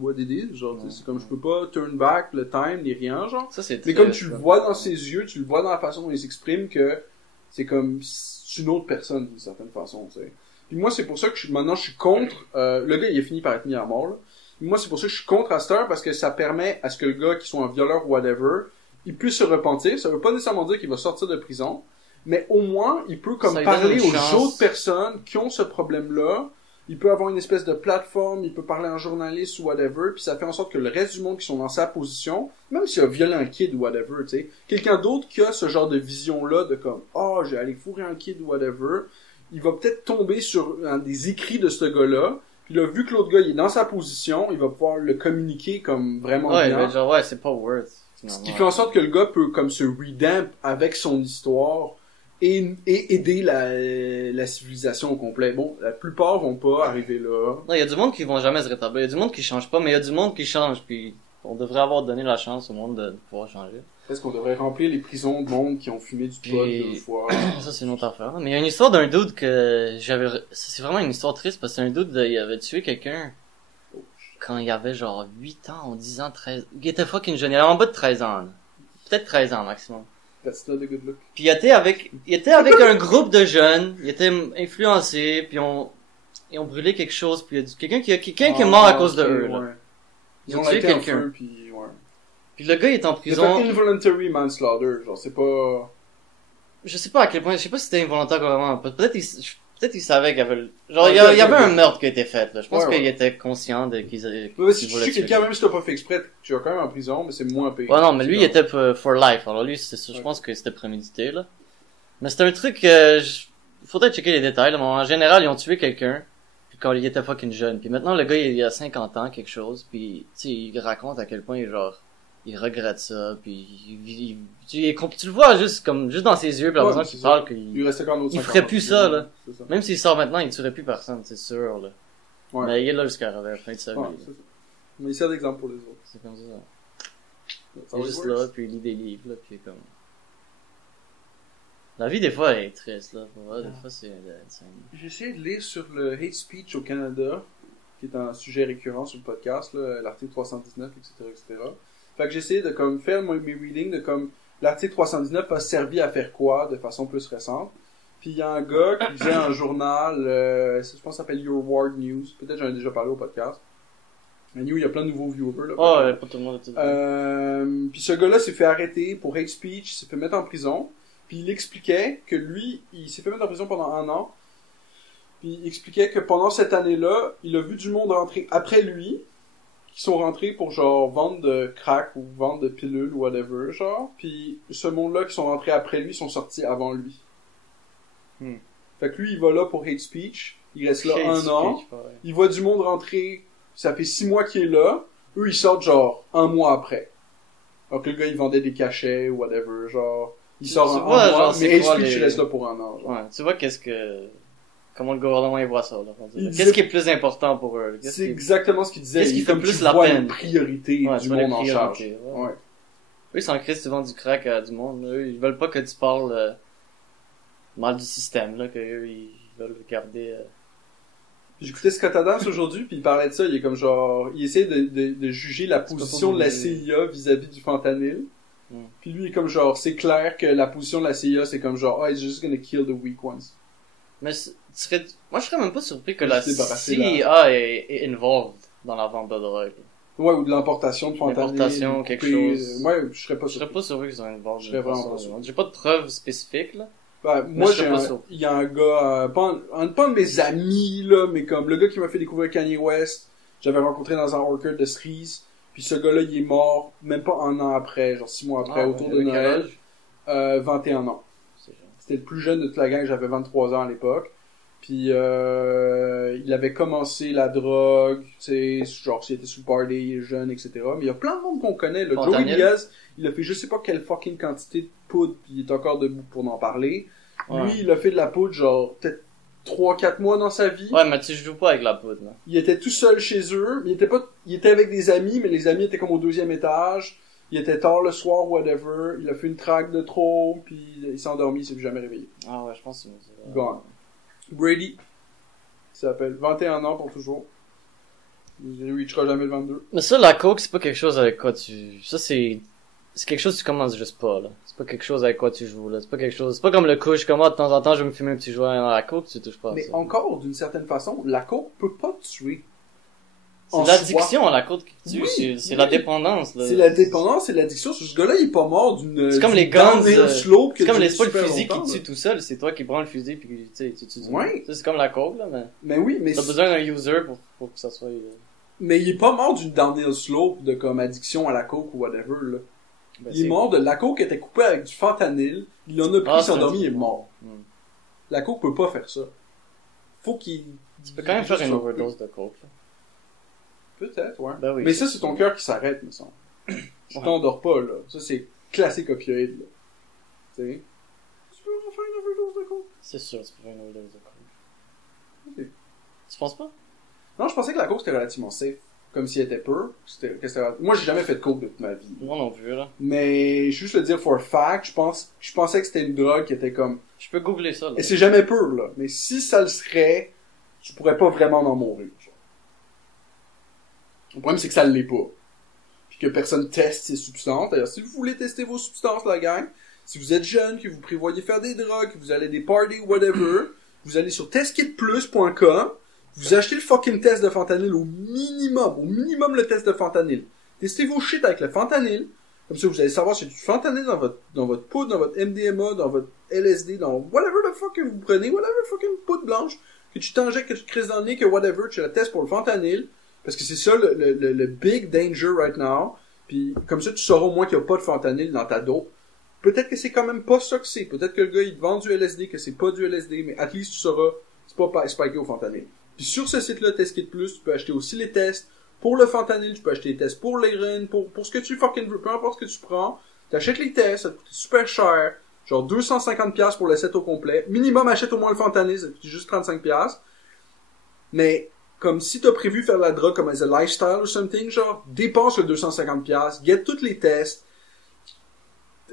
what it is, genre, tu sais, c'est comme, je peux pas turn back le time ni rien, genre. Ça, c'est Mais très- comme tu le vois dans ses yeux, tu le vois dans la façon dont il s'exprime que c'est comme, c'est une autre personne d'une certaine façon, tu sais. Puis moi, c'est pour ça que maintenant je suis contre, le gars il a fini par être mis à mort, là. Moi, c'est pour ça que je suis contre Astor, parce que ça permet à ce que le gars, qui soit un violeur ou whatever, il puisse se repentir. Ça veut pas nécessairement dire qu'il va sortir de prison, mais au moins, il peut comme Ça lui parler donne une aux chance. autres personnes qui ont ce problème-là. Il peut avoir une espèce de plateforme, il peut parler à un journaliste ou whatever, puis ça fait en sorte que le reste du monde qui sont dans sa position, même s'il a violé un kid ou whatever, tu sais, quelqu'un d'autre qui a ce genre de vision-là de comme, oh, j'ai allé fourrer un kid ou whatever, il va peut-être tomber sur des écrits de ce gars-là. Puis là, vu que l'autre gars il est dans sa position, il va pouvoir le communiquer comme vraiment Ouais, bien. mais genre, ouais, c'est pas worth. Ce qui fait en sorte que le gars peut comme se redamp avec son histoire et aider la civilisation au complet. Bon, la plupart vont pas arriver là. Non, il y a du monde qui vont jamais se rétablir. Il y a du monde qui change pas, mais il y a du monde qui change, puis on devrait avoir donné la chance au monde de pouvoir changer. Est-ce qu'on devrait remplir les prisons de monde qui ont fumé du pot Puis- 2 fois? Ça, c'est une autre affaire. Mais il y a une histoire d'un dude que c'est vraiment une histoire triste parce que c'est un dude, il avait tué quelqu'un quand il avait genre 8 ans ou 10 ans, 13... Il était fucking jeune, il avait en bas de 13 ans, là. Peut-être 13 ans maximum. That's not a good look. Puis il était avec un groupe de jeunes, il était influencé, puis ils ont brûlé quelque chose, puis il y a quelqu'un qui est mort à cause de eux, là. Ouais. Ils ont tué tué quelqu'un. puis ouais. Puis le gars il est en C'est prison. pas involuntary manslaughter, genre c'est pas... Je sais pas à quel point, je sais pas si c'était involontaire vraiment. Peut-être il savait qu'il y avait, genre, il y avait un meurtre qui a été fait, là. Je pense Ouais, qu'il était conscient de qu'ils Ouais, si tu voulaient tues tuer quelqu'un, lui. même si t'as pas fait exprès, tu vas quand même en prison, mais c'est moins pire. Ouais, non, mais lui, il C'est était for life. Alors lui, c'est sûr, je Ouais. pense que c'était prémédité, là. Mais c'était un truc, faudrait checker les détails, là. Mais en général, ils ont tué quelqu'un, puis quand il était fucking jeune. Puis maintenant, le gars, il a 50 ans, quelque chose, puis, tu sais, il raconte à quel point, il regrette ça, puis tu le vois juste dans ses yeux, puis la Ouais, façon c'est qu'il ça. parle, Il restait quand même il ferait plus ça, là. C'est ça. Même s'il sort maintenant, il tuerait plus personne, c'est sûr, là. Ouais. Mais il est là jusqu'à la fin de sa vie. Ouais, là. c'est ça. Mais il sert d'exemple pour les autres. C'est comme ça. Ça Il est juste là, puis il lit des livres, là, puis comme... La vie, des fois, elle est triste, là. Pour vrai, des fois, c'est... J'ai essayé de lire sur le hate speech au Canada, qui est un sujet récurrent sur le podcast, là, l'article 319, etc., etc. Fait que j'ai essayé de comme faire mes readings de comme l'article 319 a servi à faire quoi de façon plus récente. Puis il y a un gars qui faisait un journal, je pense que ça s'appelle Your World News. Peut-être j'en ai déjà parlé au podcast. Mais il y a plein de nouveaux viewers là. Oh, pas tout le monde est tout Puis ce gars-là s'est fait arrêter pour hate speech, s'est fait mettre en prison. Puis il expliquait que lui, il s'est fait mettre en prison pendant 1 an. Puis il expliquait que pendant cette année-là, il a vu du monde rentrer après lui, qui sont rentrés pour genre vendre de crack ou vendre de pilules ou whatever, genre. Puis ce monde-là qui sont rentrés après lui sont sortis avant lui. Fait que lui, il va là pour hate speech. Il reste là 1 an. Il voit du monde rentrer. Ça fait 6 mois qu'il est là. Eux, ils sortent genre 1 mois après. Alors que le gars, il vendait des cachets ou whatever, genre. Il sort en 1 vois, mois, genre, mais c'est hate quoi speech, les- il reste là pour 1 an, genre. Ouais, tu vois comment le gouvernement il voit ça, là. Il Qu'est-ce disait- qui est plus important pour eux? C'est exactement ce qu'il disait. Qu'est-ce qui Il fait comme plus tu la vois peine? une priorité Ouais, du tu vois les monde en charge. priorités, ouais. Ouais. Eux, ils s'en crissent souvent du crack à du monde. Eux, ils veulent pas que tu parles mal du système, là, que eux, ils veulent garder... J'écoutais Scott Adams aujourd'hui, puis il parlait de ça. Il est comme genre, il essaie de juger la C'est position pas de la pour- CIA vis-à-vis du fentanyl. Mm. Puis lui, il est comme genre, c'est clair que la position de la CIA, c'est comme genre, oh, it's just gonna kill the weak ones. Mais moi, je serais même pas surpris que Je la suis débarrassé, CIA est involved dans la vente de drogue. Ouais, ou de l'importation de fentanyl. L'importation, ou quelque couper- chose. Ouais, je serais pas Je serais surpris. pas surpris qu'ils soient involved. Je serais vraiment pas surpris. J'ai pas de preuves spécifiques, là. Ben, Mais moi, je serais pas surpris. il y a un gars, pas un de mes amis, là, mais comme le gars qui m'a fait découvrir Kanye West, j'avais rencontré dans un orchard de Cerise, puis ce gars-là, il est mort, même pas 1 an après, genre 6 mois après, autour de avec quel Noël, âge? 21 ans. C'est genre- C'était le plus jeune de toute la gang, j'avais 23 ans à l'époque. Puis il avait commencé la drogue, tu sais, genre s'il était sous le party, il est jeune, etc. Mais il y a plein de monde qu'on connaît. Là. Joey Fentanyl. Diaz, il a fait je sais pas quelle fucking quantité de poudre, puis il est encore debout pour en parler. Ouais. Lui, il a fait de la poudre genre peut-être 3-4 mois dans sa vie. Ouais, mais tu joues pas avec la poudre, là. Il était tout seul chez eux, mais il était avec des amis, mais les amis étaient comme au 2e étage. Il était tard le soir, whatever. Il a fait une traque de trop, puis il s'est endormi, il s'est plus jamais réveillé. Ah ouais, je pense que c'est... Gone. Brady, il s'appelle 21 ans pour toujours. Il reachera jamais le 22. Mais ça, la coke, c'est pas quelque chose avec quoi ça, c'est quelque chose que tu commences juste pas, là. C'est pas quelque chose avec quoi tu joues, là. C'est pas comme le couche, comme, de temps en temps, je vais me fumer un petit joint dans la coke, tu touches pas à Mais ça. encore, d'une certaine façon, la coke peut pas te tuer. C'est en l'addiction à la coke qui tue, Oui, c'est oui. la dépendance, là. C'est la dépendance, c'est l'addiction. Ce gars-là, il est pas mort d'une... C'est comme d'une les guns, downhill slope C'est qui a comme duré c'est pas le super fusil longtemps, qui là. tue tout seul, c'est toi qui prends le fusil puis tu sais, tu tues. Ouais. Ça, c'est comme la coke, là, mais Mais oui, mais, t'as besoin d'un user pour que ça soit, mais il est pas mort d'une downhill slope de comme addiction à la coke ou whatever, là. ben, Il est mort de la coke qui était coupée avec du fentanyl. Il en a pris, Ah, il s'est endormi, il est mort. Hmm. La coke peut pas faire ça. Faut qu'il... Tu peux quand même faire une overdose de coke, là. Peut-être, ouais. Ben oui. Mais ça, c'est ton cœur qui s'arrête, me semble. Tu t'endors pas, là. Ça, c'est classique opioïde, là. Tu sais. Tu peux en faire une overdose de coke? C'est sûr, tu peux faire une overdose de coke. Ok. Tu penses pas? Non, je pensais que la coke, c'était relativement safe. Comme si elle était pure. Moi, j'ai jamais fait de coke de toute ma vie. Moi non plus, là. Mais, juste le dire for a fact, je pensais que c'était une drogue qui était comme... Je peux googler ça, là. Et c'est jamais pur, là. Mais si ça le serait, tu pourrais pas vraiment en mourir, genre. Le problème, c'est que ça l'est pas. Puis que personne teste ces substances. D'ailleurs, si vous voulez tester vos substances, la gang, si vous êtes jeune, que vous prévoyez faire des drogues, que vous allez à des parties, whatever, vous allez sur testkitplus.com, vous achetez le fucking test de fentanyl au minimum le test de fentanyl. Testez vos shit avec le fentanyl. Comme ça, vous allez savoir si y a du fentanyl dans votre poudre, dans votre MDMA, dans votre LSD, dans whatever the fuck que vous prenez, whatever fucking poudre blanche, que tu t'injectes, que tu crises dans le nez, que whatever, tu la testes pour le fentanyl. Parce que c'est ça le big danger right now. Puis comme ça, tu sauras au moins qu'il n'y a pas de fentanyl dans ta dope. Peut-être que c'est quand même pas ça que c'est. Peut-être que le gars, il te vend du LSD, que c'est pas du LSD, mais at least tu sauras, c'est pas spiké au fentanyl. Puis sur ce site-là, Test Kit Plus, tu peux acheter aussi les tests pour le fentanyl, tu peux acheter les tests pour l'héroïne, pour ce que tu fucking veux, peu importe ce que tu prends. T'achètes les tests, ça te coûte super cher. Genre 250$ pour le set au complet. Minimum, achète au moins le fentanyl, ça coûte juste 35$. Mais, comme si t'as prévu faire la drogue comme as a lifestyle or something, genre, dépense le 250$, get tous les tests,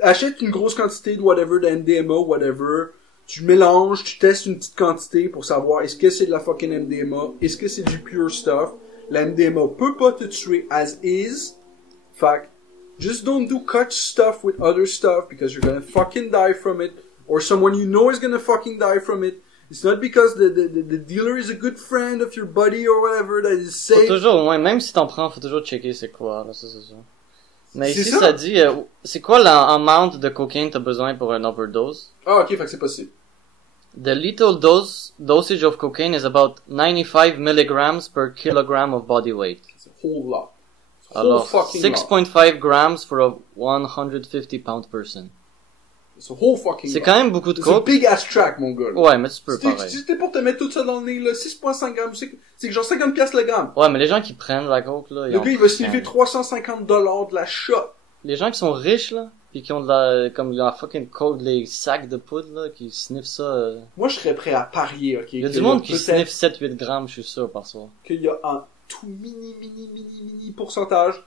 achète une grosse quantité de whatever, de MDMA, whatever, tu mélanges, tu testes une petite quantité pour savoir est-ce que c'est de la fucking MDMA, est-ce que c'est du pure stuff. La MDMA peut pas te tuer as is. Fait just don't do cut stuff with other stuff because you're gonna fucking die from it, or someone you know is gonna fucking die from it. It's not because the dealer is a good friend of your buddy or whatever that is safe. Faut toujours, ouais, même si t'en prends, faut toujours checker c'est quoi, là, ça c'est ça. Mais C'est ici, ça? ça dit, c'est quoi l'amount de cocaine t'as besoin pour une overdose? Ah, ok, fait que c'est possible. The lethal dosage of cocaine is about 95 milligrams per kilogram of body weight. C'est a whole lot. It's a whole Alors, fucking lot. 6.5 grams for a 150 pound person. It's a whole fucking C'est lot. quand même beaucoup de C'est un coke. big ass track, mon gars. Là. Ouais, mais tu peux Si t'es- pareil. si t'es pour te mettre tout ça dans le nez, là, 6,5 grammes, c'est que genre 50$ le gramme. Ouais, mais les gens qui prennent la coke, là, ils Le ont gars, il va se faim. lever $350 de la shot. Les gens qui sont riches, là, pis qui ont de la, comme la fucking coke, les sacs de poudre, là, qui sniffent ça, Moi, je serais prêt à parier, ok. il y a que du monde qui peut-être sniffe 7-8 grammes, je suis sûr, par soir. qu'il y a un tout mini pourcentage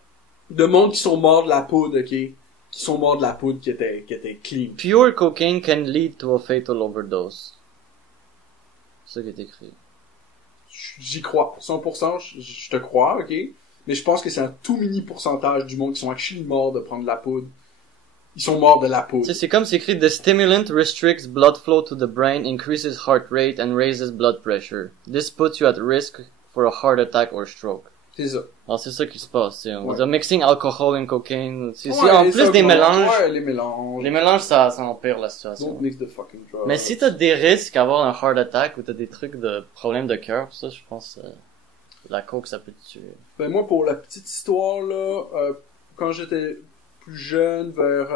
de monde qui sont morts de la poudre, ok. Qui sont morts de la poudre qui était clean. Pure cocaine can lead to a fatal overdose. C'est ça qui est écrit. J'y crois. 100%, je te crois, ok. Mais je pense que c'est un tout mini pourcentage du monde qui sont actually morts de prendre de la poudre. Ils sont morts de la poudre. Tu sais, c'est comme c'est écrit, the stimulant restricts blood flow to the brain, increases heart rate, and raises blood pressure. This puts you at risk for a heart attack or stroke. C'est ça. Alors c'est ça qui se passe, tu sais. On Ouais. va dire mixing alcohol and cocaine. C'est Ouais, en ça, plus des ouais, mélanges. Ouais, les mélanges. Les mélanges, ça empire la situation. Don't mix the fucking drugs. Mais si t'as des risques d'avoir un heart attack ou t'as des trucs de problèmes de cœur, ça, je pense, la coke, ça peut te tuer. Ben moi, pour la petite histoire, là, quand j'étais plus jeune, vers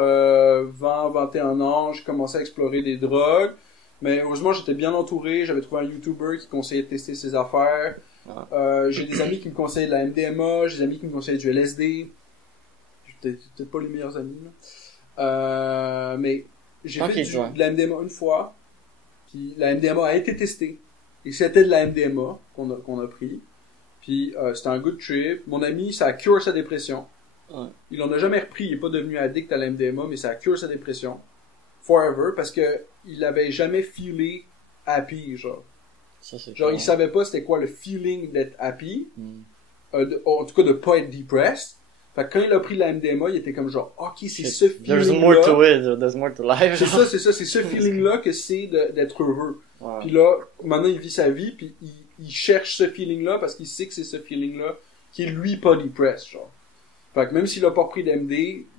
20, 21 ans, j'ai commencé à explorer des drogues. Mais heureusement, j'étais bien entouré. J'avais trouvé un YouTuber qui conseillait de tester ses affaires. J'ai des amis qui me conseillaient de la MDMA. J'ai des amis qui me conseillaient du LSD. Peut-être pas les meilleurs amis, là. Mais j'ai Ok, fait ouais. de la MDMA une fois. Puis la MDMA a été testée. Et c'était de la MDMA qu'on a pris. Puis c'était un good trip. Mon ami, ça a cure sa dépression. Ouais. Il en a jamais repris. Il est pas devenu addict à la MDMA, mais ça a cure sa dépression. Forever. Parce que il avait jamais feelé happy, genre. Ça, c'est Genre, cool. il savait pas c'était quoi le feeling d'être happy. Mm. En tout cas, de pas être depressed. Fait que quand il a pris la MDMA, il était comme genre, ok, c'est ce There's more feeling-là. to it, there's more to life. C'est ça, c'est ce feeling-là que c'est d'être heureux. Ouais. Puis là, maintenant, il vit sa vie, puis il cherche ce feeling-là parce qu'il sait que c'est ce feeling-là qui est lui pas depressed, genre. Fait que même s'il a pas pris d'MD,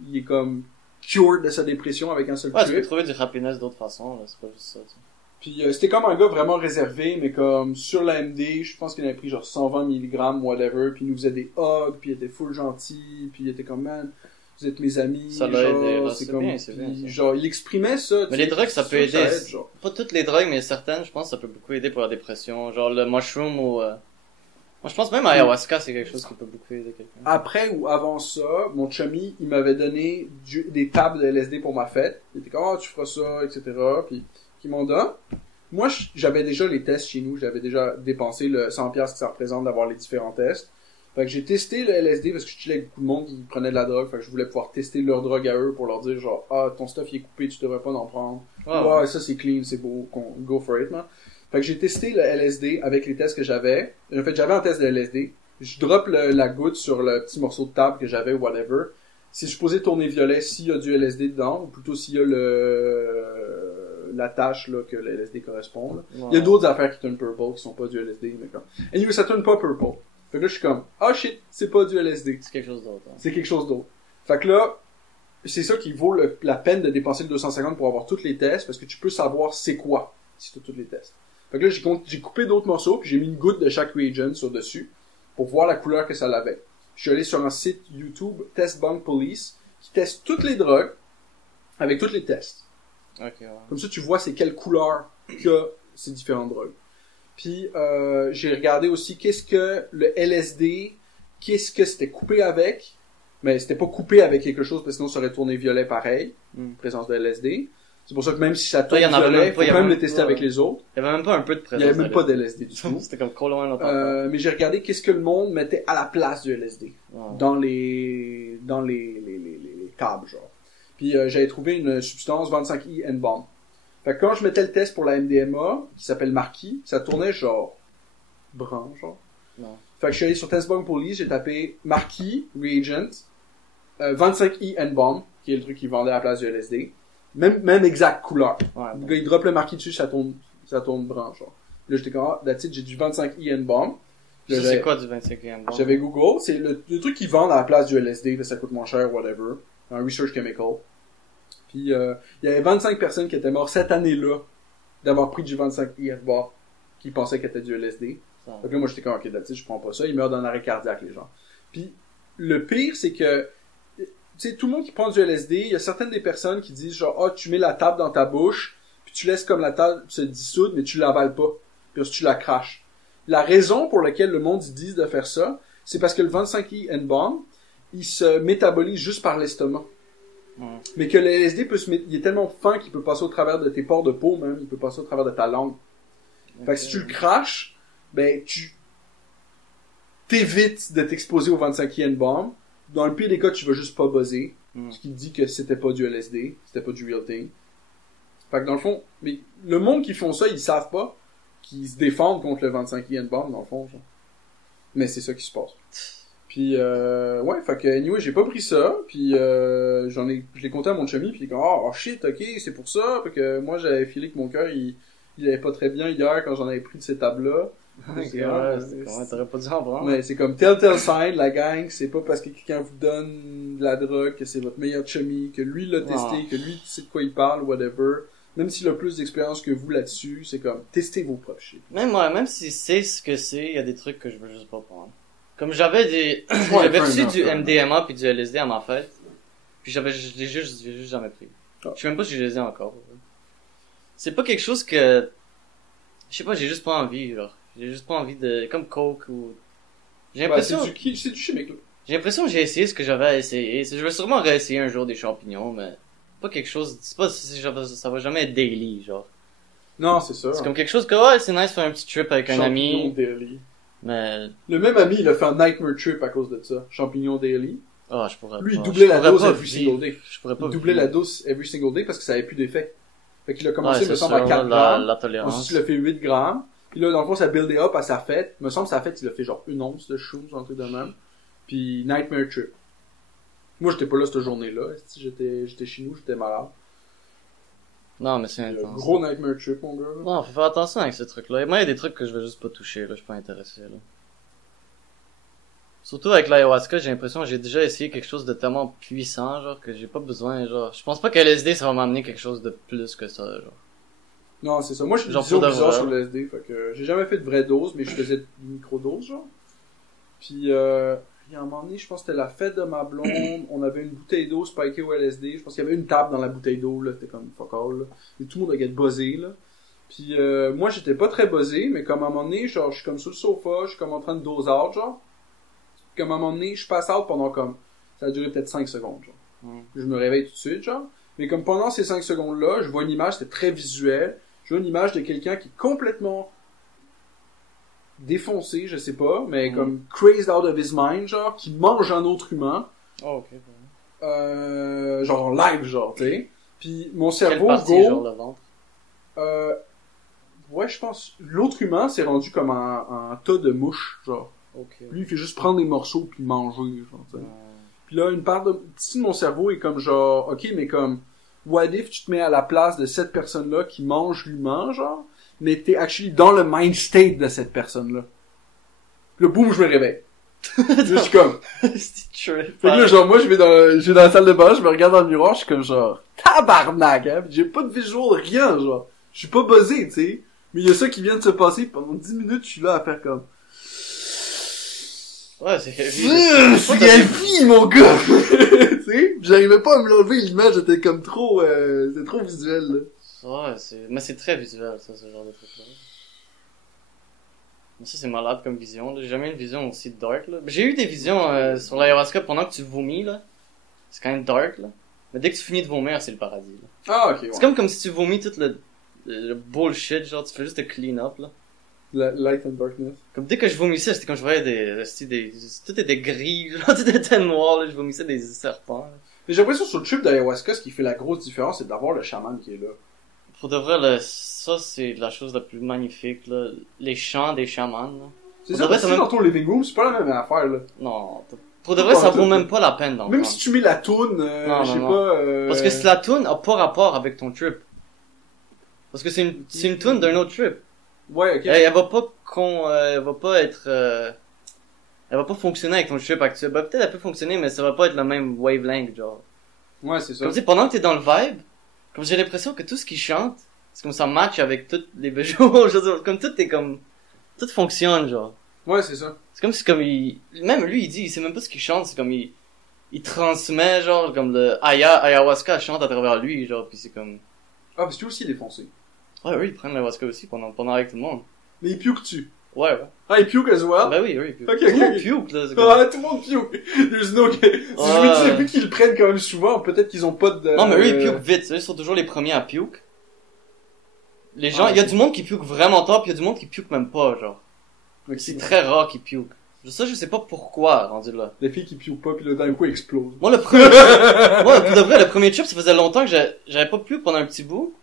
il est comme cured de sa dépression avec un seul Ouais, tu peux trip. trouver du happiness d'autres façons, là, c'est pas juste ça, tu sais. Puis c'était comme un gars vraiment réservé, mais comme sur la MD, je pense qu'il avait pris genre 120 mg, whatever, puis il nous faisait des hugs, puis il était full gentil, puis il était comme, man, vous êtes mes amis, Ça l'a genre, aidé, là, c'est c'est comme, bien, c'est puis bien, ça. genre, il exprimait ça. Mais les drogues, ça peut aider. aide, genre. Pas toutes les drogues, mais certaines, je pense, ça peut beaucoup aider pour la dépression. Genre le mushroom ou Moi, je pense même ayahuasca, c'est quelque chose qui peut beaucoup aider quelqu'un. Après ou avant ça, mon chummy, il m'avait donné des tables de LSD pour ma fête. Il était comme, ah, tu feras ça, etc. Puis, qui m'en donne. Moi, j'avais déjà les tests chez nous. J'avais déjà dépensé le 100$ que ça représente d'avoir les différents tests. Fait que j'ai testé le LSD parce que je chillais avec beaucoup de monde qui prenait de la drogue. Fait que je voulais pouvoir tester leur drogue à eux pour leur dire genre, ah, ton stuff il est coupé, tu devrais pas en prendre. Ouais, ça c'est clean, c'est beau, go for it, man. Fait que j'ai testé le LSD avec les tests que j'avais. En fait, j'avais un test de LSD. Je drop la goutte sur le petit morceau de table que j'avais, whatever. Si je posais tourner violet, s'il y a du LSD dedans, ou plutôt s'il y a la tâche là, que le LSD correspond. Là. Ouais. Il y a d'autres affaires qui tournent purple qui sont pas du LSD, mais comme. Anyway, ça tourne pas purple. Fait que là, je suis comme, ah shit, c'est pas du LSD. C'est quelque chose d'autre. Hein. C'est quelque chose d'autre. Fait que là, c'est ça qui vaut la peine de dépenser le 250 pour avoir tous les tests, parce que tu peux savoir c'est quoi, si tu as tous les tests. Fait que là, j'ai coupé d'autres morceaux, puis j'ai mis une goutte de chaque reagent sur dessus, pour voir la couleur que ça avait. Je suis allé sur un site YouTube, Test Bank Police, qui teste toutes les drogues, avec tous les tests. Okay, ouais. Comme ça, tu vois c'est quelle couleur que ces différentes drogues. Puis j'ai regardé aussi qu'est-ce que le LSD, qu'est-ce que c'était coupé avec, mais c'était pas coupé avec quelque chose parce que sinon ça aurait tourné violet pareil, présence de LSD. C'est pour ça que même si ça tourne violet, faut quand même le tester avec les autres. Il y avait même pas un peu de présence. Il y avait même pas de LSD du tout. C'était comme trop loin longtemps. Mais j'ai regardé qu'est-ce que le monde mettait à la place du LSD dans les tables genre. Puis j'avais trouvé une substance 25E N-bomb. Fait que quand je mettais le test pour la MDMA, qui s'appelle Marquis, ça tournait genre brun, genre. Non. Fait que je suis allé sur Test Bank Police, j'ai tapé Marquis, Reagent, 25E N-bomb, qui est le truc qui vendait à la place du LSD. Même exact couleur. Ouais, le gars, il drop le Marquis dessus, ça tourne brun, genre. Là, j'étais comme, ah, that's it, j'ai du 25E N-bomb. Ça, c'est quoi du 25E N-bomb? J'avais Google, c'est le truc qu'ils vendent à la place du LSD, là, ça coûte moins cher, whatever. Un research chemical. Puis il y avait 25 personnes qui étaient mortes cette année-là d'avoir pris du 25 IFBA qui pensaient qu'elle était du LSD. Donc là, moi, j'étais comme, ok, that's it, je prends pas ça. Ils meurent d'un arrêt cardiaque, les gens. Puis le pire, c'est que tu sais, tout le monde qui prend du LSD, il y a certaines des personnes qui disent genre, ah, tu mets la table dans ta bouche, puis tu laisses comme la table se dissoudre, mais tu l'avales pas. Puis ensuite, tu la craches. La raison pour laquelle le monde dit de faire ça, c'est parce que le 25E N-bomb, il se métabolise juste par l'estomac. Mais que le LSD il est tellement fin qu'il peut passer au travers de tes pores de peau même, il peut passer au travers de ta langue. Fait que si tu le craches, ben tu t'évites de t'exposer au 25E N-bomb. Dans le pire des cas, tu vas juste pas buzzer. Ce qui dit que c'était pas du LSD, c'était pas du real thing. Fait que dans le fond, mais le monde qui font ça, ils savent pas qu'ils se défendent contre le 25E N-bomb dans le fond. Genre. Mais c'est ça qui se passe. Puis ouais, fait que anyway, j'ai pas pris ça, puis je l'ai compté à mon chummy, puis il est comme oh shit, ok, c'est pour ça, fait que moi j'avais filé que mon cœur il allait pas très bien hier quand j'en avais pris de ces tables-là. Okay, ouais, t'aurais pas dû en prendre. Mais c'est comme telltale sign, la gang, c'est pas parce que quelqu'un vous donne de la drogue que c'est votre meilleur chummy, que lui l'a testé, que lui sait de quoi il parle, whatever. Même s'il a plus d'expérience que vous là-dessus, c'est comme testez vos propres shit. Même si c'est ce que c'est, il y a des trucs que je veux juste pas prendre. Comme j'avais j'avais reçu du MDMA puis du LSD à ma fête. Puis je l'ai juste jamais pris. Oh. Je sais même pas si je les ai encore. C'est pas quelque chose que, je sais pas, j'ai juste pas envie, genre. J'ai juste pas envie de, comme Coke ou, j'ai l'impression. C'est du chimique, là. J'ai l'impression que j'ai essayé ce que j'avais à essayer. Je vais sûrement réessayer un jour des champignons, mais pas quelque chose, ça va jamais être daily, genre. Non, c'est ça. C'est comme quelque chose que, ouais, c'est nice de faire un petit trip avec un ami. Daily. Mais... Le même ami, il a fait un nightmare trip à cause de ça. Champignon daily. Ah, je pourrais Lui, il doublait la dose every single day. Il doublait la dose every single day parce que ça avait plus d'effet. Fait qu'il a commencé, me semble, à 4 grammes. La tolérance. Ensuite, il a fait 8 grammes. Puis là, dans le fond, ça buildait up à sa fête. Me semble, sa fête, il a fait genre 1 once de shoes, un truc de même. Puis, nightmare trip. Moi, j'étais pas là cette journée-là. J'étais chez nous, j'étais malade. Non, mais c'est intense. Gros nightmare trip, mon gars. Non, faut faire attention avec ces trucs-là. Moi, il y a des trucs que je vais juste pas toucher, là. Je suis pas intéressé, là. Surtout avec l'ayahuasca, j'ai l'impression que j'ai déjà essayé quelque chose de tellement puissant, genre, que j'ai pas besoin, genre. Je pense pas que LSD, ça va m'amener quelque chose de plus que ça, genre. Non, c'est ça. Moi, je suis bizarre sur le LSD, fait que j'ai jamais fait de vraie dose, mais je faisais une micro-dose, genre. Puis, il y a un moment donné, je pense que c'était la fête de ma blonde, on avait une bouteille d'eau spikée au LSD, je pense qu'il y avait une table dans la bouteille d'eau, là, c'était comme fuck all, là. Et tout le monde a get buzzé, là. Puis moi, j'étais pas très buzzé, mais comme à un moment donné, genre, je suis comme sur le sofa, je suis comme en train de doze out, genre. Comme à un moment donné, je passe out pendant comme... Ça a duré peut-être 5 secondes, genre. Je me réveille tout de suite, genre. Mais comme pendant ces 5 secondes-là, je vois une image, c'était très visuel. Je vois une image de quelqu'un qui est complètement défoncé, je sais pas, mais comme crazed out of his mind, genre, qui mange un autre humain. Oh, ok. Genre en live, genre, tu sais. Puis mon Quelle cerveau partie, genre le ventre? Ouais, je pense. L'autre humain s'est rendu comme un tas de mouches, genre. Ok. Lui, il fait juste prendre des morceaux puis manger, genre, tu sais. Puis là, une part de mon cerveau est comme genre, ok, mais comme, what if tu te mets à la place de cette personne-là qui mange l'humain, genre, mais t'es actually dans le mind state de cette personne-là. Le boum, je me réveille. Je suis comme. C'est true. Fait que là, genre, moi, je vais dans la salle de bain, je me regarde dans le miroir, je suis comme genre, tabarnak, hein, pis j'ai pas de visual, rien, genre. Je suis pas buzzé, tu sais. Mais il y a ça qui vient de se passer, pis pendant 10 minutes, je suis là à faire comme, Ouais, c'est c'est heavy, mon gars! Tu sais? J'arrivais pas à me l'enlever, l'image était comme trop, c'est trop visuel, là. Ouais, mais c'est très visuel, ça, ce genre de truc-là. Mais ça, c'est malade comme vision, là. J'ai jamais eu une vision aussi dark, là. J'ai eu des visions, sur l'ayahuasca pendant que tu vomis, là. C'est quand même dark, là. Mais dès que tu finis de vomir, c'est le paradis, là. Ah, ok, ouais. C'est comme si tu vomis tout le bullshit, genre, tu fais juste te clean up, là. Light and darkness. Comme dès que je vomissais, c'était quand je voyais tout était gris, genre, tout était noir, là. Je vomissais des serpents, là. Mais j'ai l'impression sur le trip d'ayahuasca, ce qui fait la grosse différence, c'est d'avoir le chaman qui est là. Pour de vrai, ça, c'est la chose la plus magnifique, là. Les chants des chamans, là. C'est Pour ça, de vrai, parce que ça même... dans ton living room, c'est pas la même affaire, là. Non. Pour de vrai, ça vaut même pas la peine d'en Même prendre. si tu mets la toune, je sais pas, Parce que si la toune a pas rapport avec ton trip. Parce que c'est une toune d'un autre trip. Ouais, ok. Elle va pas être, elle va pas fonctionner avec ton trip actuel. Bah, peut-être elle peut fonctionner, mais ça va pas être la même wavelength, genre. Ouais, c'est ça. Comme tu sais, pendant que t'es dans le vibe, comme j'ai l'impression que tout ce qu'ils chantent, c'est comme ça match avec toutes les visuals, je veux dire, comme tout est comme, tout fonctionne, genre. Ouais, c'est ça. C'est comme si, comme même lui, il dit, il sait même pas ce qu'il chante, c'est comme il transmet, genre, comme le ayahuasca chante à travers lui, genre, pis c'est comme... Ah, parce que lui aussi il est foncé. Ouais, oui, ils prennent l'ayahuasca aussi pendant avec tout le monde. Mais il puke tu. Ouais. Ah, il puke as well? Ben oui, il puke. Ok, Tout le monde ok. puke, là, c'est comme... Ah, tout le monde puke. There's no... Si je me disais, vu qu'ils le prennent quand même souvent, peut-être qu'ils ont pas de... Non, mais eux, ils puke vite, ils sont toujours les premiers à puke. Les gens, il y a du monde qui puke vraiment tard, pis il y a du monde qui puke même pas, genre. Okay. C'est très rare qu'ils puke. Ça, je sais pas pourquoi, rendu là. Les filles qui puent pas, pis là, d'un coup, ils explosent. Moi, le premier trip, moi, pour de vrai, le premier trip, ça faisait longtemps que j'avais pas puke pendant un petit bout.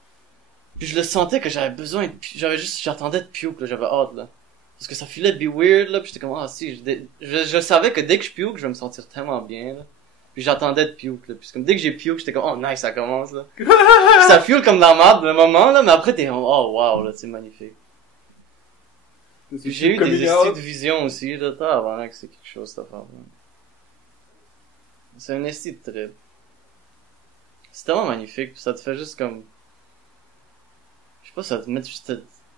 Puis je le sentais que j'avais besoin de j'attendais de puke, là, j'avais hâte, là. Parce que ça filait de be weird, là, pis j'étais comme, ah, si, je savais que dès que je puke, je vais me sentir tellement bien, là. Puis j'attendais de puke, là. Puis comme dès que j'ai puke, j'étais comme, oh, nice, ça commence, là. Puis ça fuel comme dans la merde, le moment, là, mais après t'es, oh, wow, là, c'est magnifique. Puis j'ai eu des styles de vision aussi, là, avant que c'est quelque chose, cette affaire, là. C'est un esti de trip. C'est tellement magnifique, pis ça te fait juste comme, je sais pas, ça te met juste,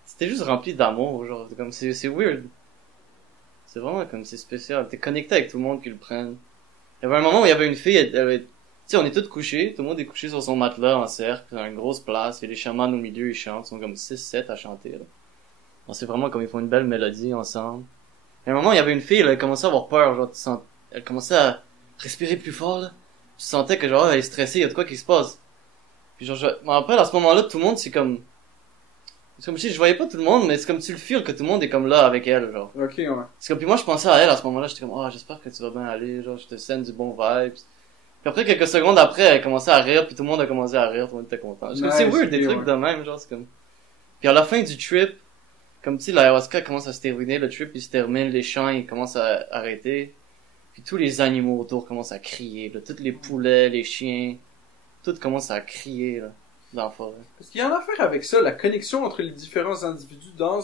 c'était juste rempli d'amour, genre, comme, c'est weird. C'est vraiment comme, c'est spécial. T'es connecté avec tout le monde qui le prenne. Il y avait un moment où il y avait une fille, elle avait, tu sais, on est tous couchés, tout le monde est couché sur son matelas en cercle, dans une grosse place, il y a les chamans au milieu, ils chantent, ils sont comme 6-7 à chanter, là. On sait vraiment comme ils font une belle mélodie ensemble. Et à un moment, il y avait une fille, elle commençait à avoir peur, genre, elle commençait à respirer plus fort, là. Tu sentais que, genre, elle est stressée, il y a de quoi qui se passe. Puis genre, je me rappelle, à ce moment-là, tout le monde, c'est comme si je voyais pas tout le monde, mais c'est comme tu le feels que tout le monde est comme là avec elle, genre. Ok, ouais. C'est comme, puis moi, je pensais à elle à ce moment-là, j'étais comme, oh, j'espère que tu vas bien aller, genre, je te sens du bon vibes. Puis après, quelques secondes après, elle commençait à rire, puis tout le monde a commencé à rire, tout le monde était content. Nice, c'est weird, des ouais. trucs de même, genre, c'est comme... Puis à la fin du trip, comme, tu sais, l'ayahuasca commence à se terminer, le trip, il se termine, les chants, ils commencent à arrêter. Puis tous les animaux autour commencent à crier, là. Tous les poulets, les chiens, tout commence à crier, là, dans la forêt. Parce qu'il y a une affaire avec ça, la connexion entre les différents individus dans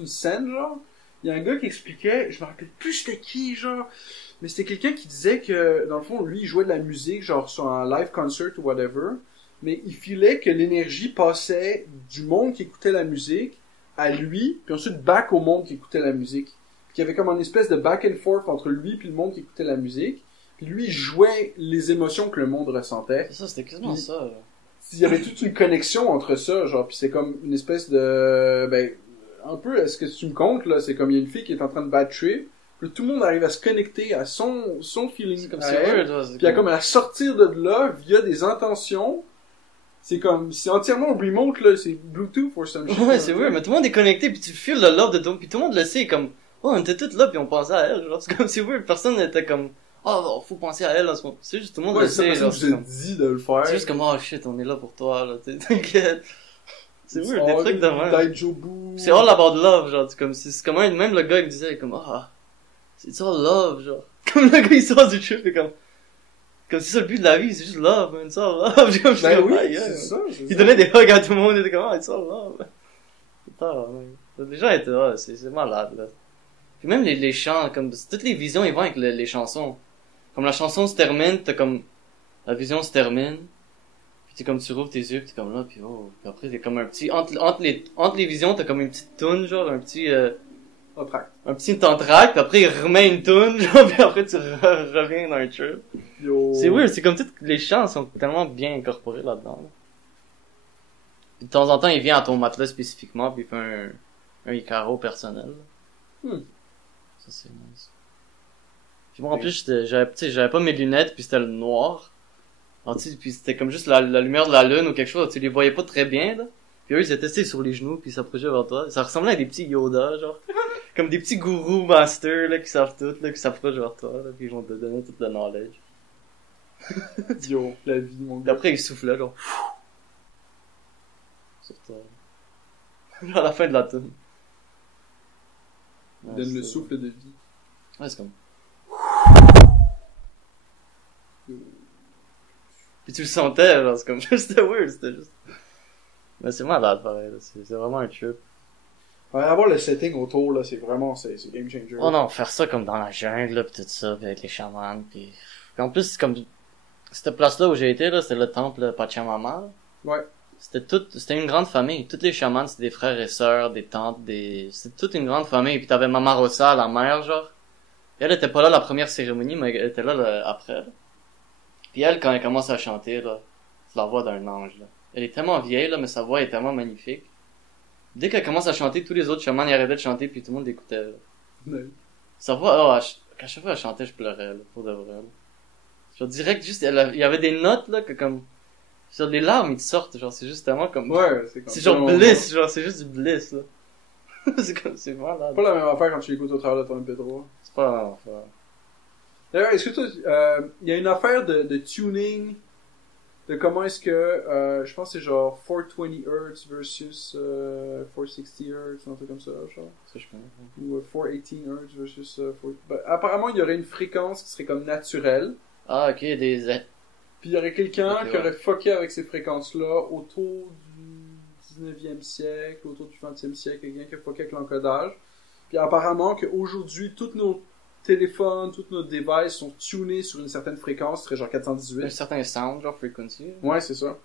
une scène, genre. Il y a un gars qui expliquait, je me rappelle plus c'était qui, genre, mais c'était quelqu'un qui disait que, dans le fond, lui, il jouait de la musique, genre, sur un live concert ou whatever, mais il filait que l'énergie passait du monde qui écoutait la musique à lui, puis ensuite back au monde qui écoutait la musique. Puis qu'il y avait comme une espèce de back and forth entre lui puis le monde qui écoutait la musique, puis lui, il jouait les émotions que le monde ressentait. C'est ça, c'était quasiment puis, ça, là. il y avait toute une connexion entre ça, genre, puis c'est comme une espèce de, ben, un peu, est-ce que tu me comptes, là, c'est comme il y a une fille qui est en train de bad trip, puis tout le monde arrive à se connecter à son feeling, Comme à c'est elle, weird, puis à comme à sortir de là via des intentions. C'est comme, c'est entièrement remote, là, c'est Bluetooth or some shit. Ouais, c'est weird, mais tout le monde est connecté, puis tu feels le love de tout, puis tout le monde le sait, comme, oh, on était tous là, puis on pensait à elle, genre, c'est comme, c'est weird, personne n'était comme, oh, faut penser à elle en ce moment. C'est juste, tout le monde le sait, genre, je vous ai dit de le faire. c'est juste comme, oh shit, on est là pour toi, là, t'inquiète. C'est weird, des trucs de même. Daijobu. C'est all about love, genre, c'est comme, c'est comme même le gars, il me disait, comme, ah, c'est all love, genre. Comme le gars, il sort du trip, et comme c'est ça le but de la vie, c'est juste love, man, it's all love. Comme, je Ben comme, oui, ah, yeah. c'est ça. Il donnait des hugs à tout le monde, il était comme, ah, it's all love. Putain, man. Les gens étaient, ah, c'est malade, là. Puis même les chants, comme, toutes les visions, ils vont avec les chansons. Comme la chanson se termine, t'as comme, la vision se termine, puis t'es comme, tu rouvres tes yeux, puis t'es comme là, puis oh, puis après t'es comme un petit, entre les visions, t'as comme une petite toune, genre, un petit entracte, puis après il remet une toune, genre, puis après tu reviens dans un trip. Yo. C'est weird, c'est comme toutes les chants sont tellement bien incorporés là-dedans. Là. Puis de temps en temps, il vient à ton matelas spécifiquement, puis il fait un Icaro personnel. Ça c'est nice. Puis moi en plus, j'avais pas mes lunettes, puis c'était le noir. Alors, puis c'était comme juste la lumière de la lune ou quelque chose, tu les voyais pas très bien, là. Puis eux, ils étaient assis sur les genoux, puis ils s'approchaient vers toi. Ça ressemblait à des petits Yoda, genre. Comme des petits gourous masters, là, qui savent tout, là, qui s'approchent vers toi, là, puis ils vont te donner toute la knowledge. Yo, la vie, mon Puis gars. après, ils soufflaient, genre. Sur toi. À la fin de la tune. Ouais, Donne le c'est- souffle de vie. Ouais, c'est comme... Puis tu le sentais, genre, c'est comme, c'était weird, c'était juste... Mais c'est malade, pareil, là. C'est vraiment un trip. Ouais, avoir le setting autour, là, c'est vraiment, c'est game changer. Oh non, faire ça comme dans la jungle, là, pis tout ça, pis avec les chamans, pis en plus, c'est comme, cette place-là où j'ai été, là, c'était le temple Pachamama. Ouais. C'était une grande famille. Tous les chamans, c'était des frères et sœurs, des tantes, c'était toute une grande famille. Puis t'avais Mama Rosa, la mère, genre. Et elle était pas là la première cérémonie, mais elle était là, après, là. Puis elle, quand elle commence à chanter, là, c'est la voix d'un ange, là. Elle est tellement vieille, là, mais sa voix est tellement magnifique. Dès qu'elle commence à chanter, tous les autres chamans y arrêtaient de chanter, puis tout le monde l'écoutait, là. Ouais. Sa voix, oh, à chaque fois qu'elle chantait, je pleurais, là, pour de vrai, là. Genre, direct, juste, il y avait des notes, là, que comme, genre, les larmes, ils te sortent, genre, c'est juste tellement comme, Ouais, c'est comme c'est genre bliss, genre, c'est juste du bliss, là. C'est comme, c'est malade. Pas la même affaire quand tu l'écoutes au travers de ton MP3. C'est pas la même affaire. D'ailleurs, est-ce que toi, il y a une affaire de tuning, de comment est-ce que, je pense que c'est genre 420 Hz versus 460 Hz, un truc comme ça, genre. Ça, je connais pas. Ou 418 Hz versus 4... Ben, apparemment, il y aurait une fréquence qui serait comme naturelle. Ah, ok, Puis il y aurait quelqu'un Ok, qui ouais. aurait fucké avec ces fréquences-là autour du 19e siècle, autour du 20e siècle, quelqu'un qui a fucké avec l'encodage. Puis apparemment qu'aujourd'hui, tous nos téléphones, tous nos devices sont tunés sur une certaine fréquence, ce serait genre un 418. certain sound, genre frequency. Ouais, c'est ça.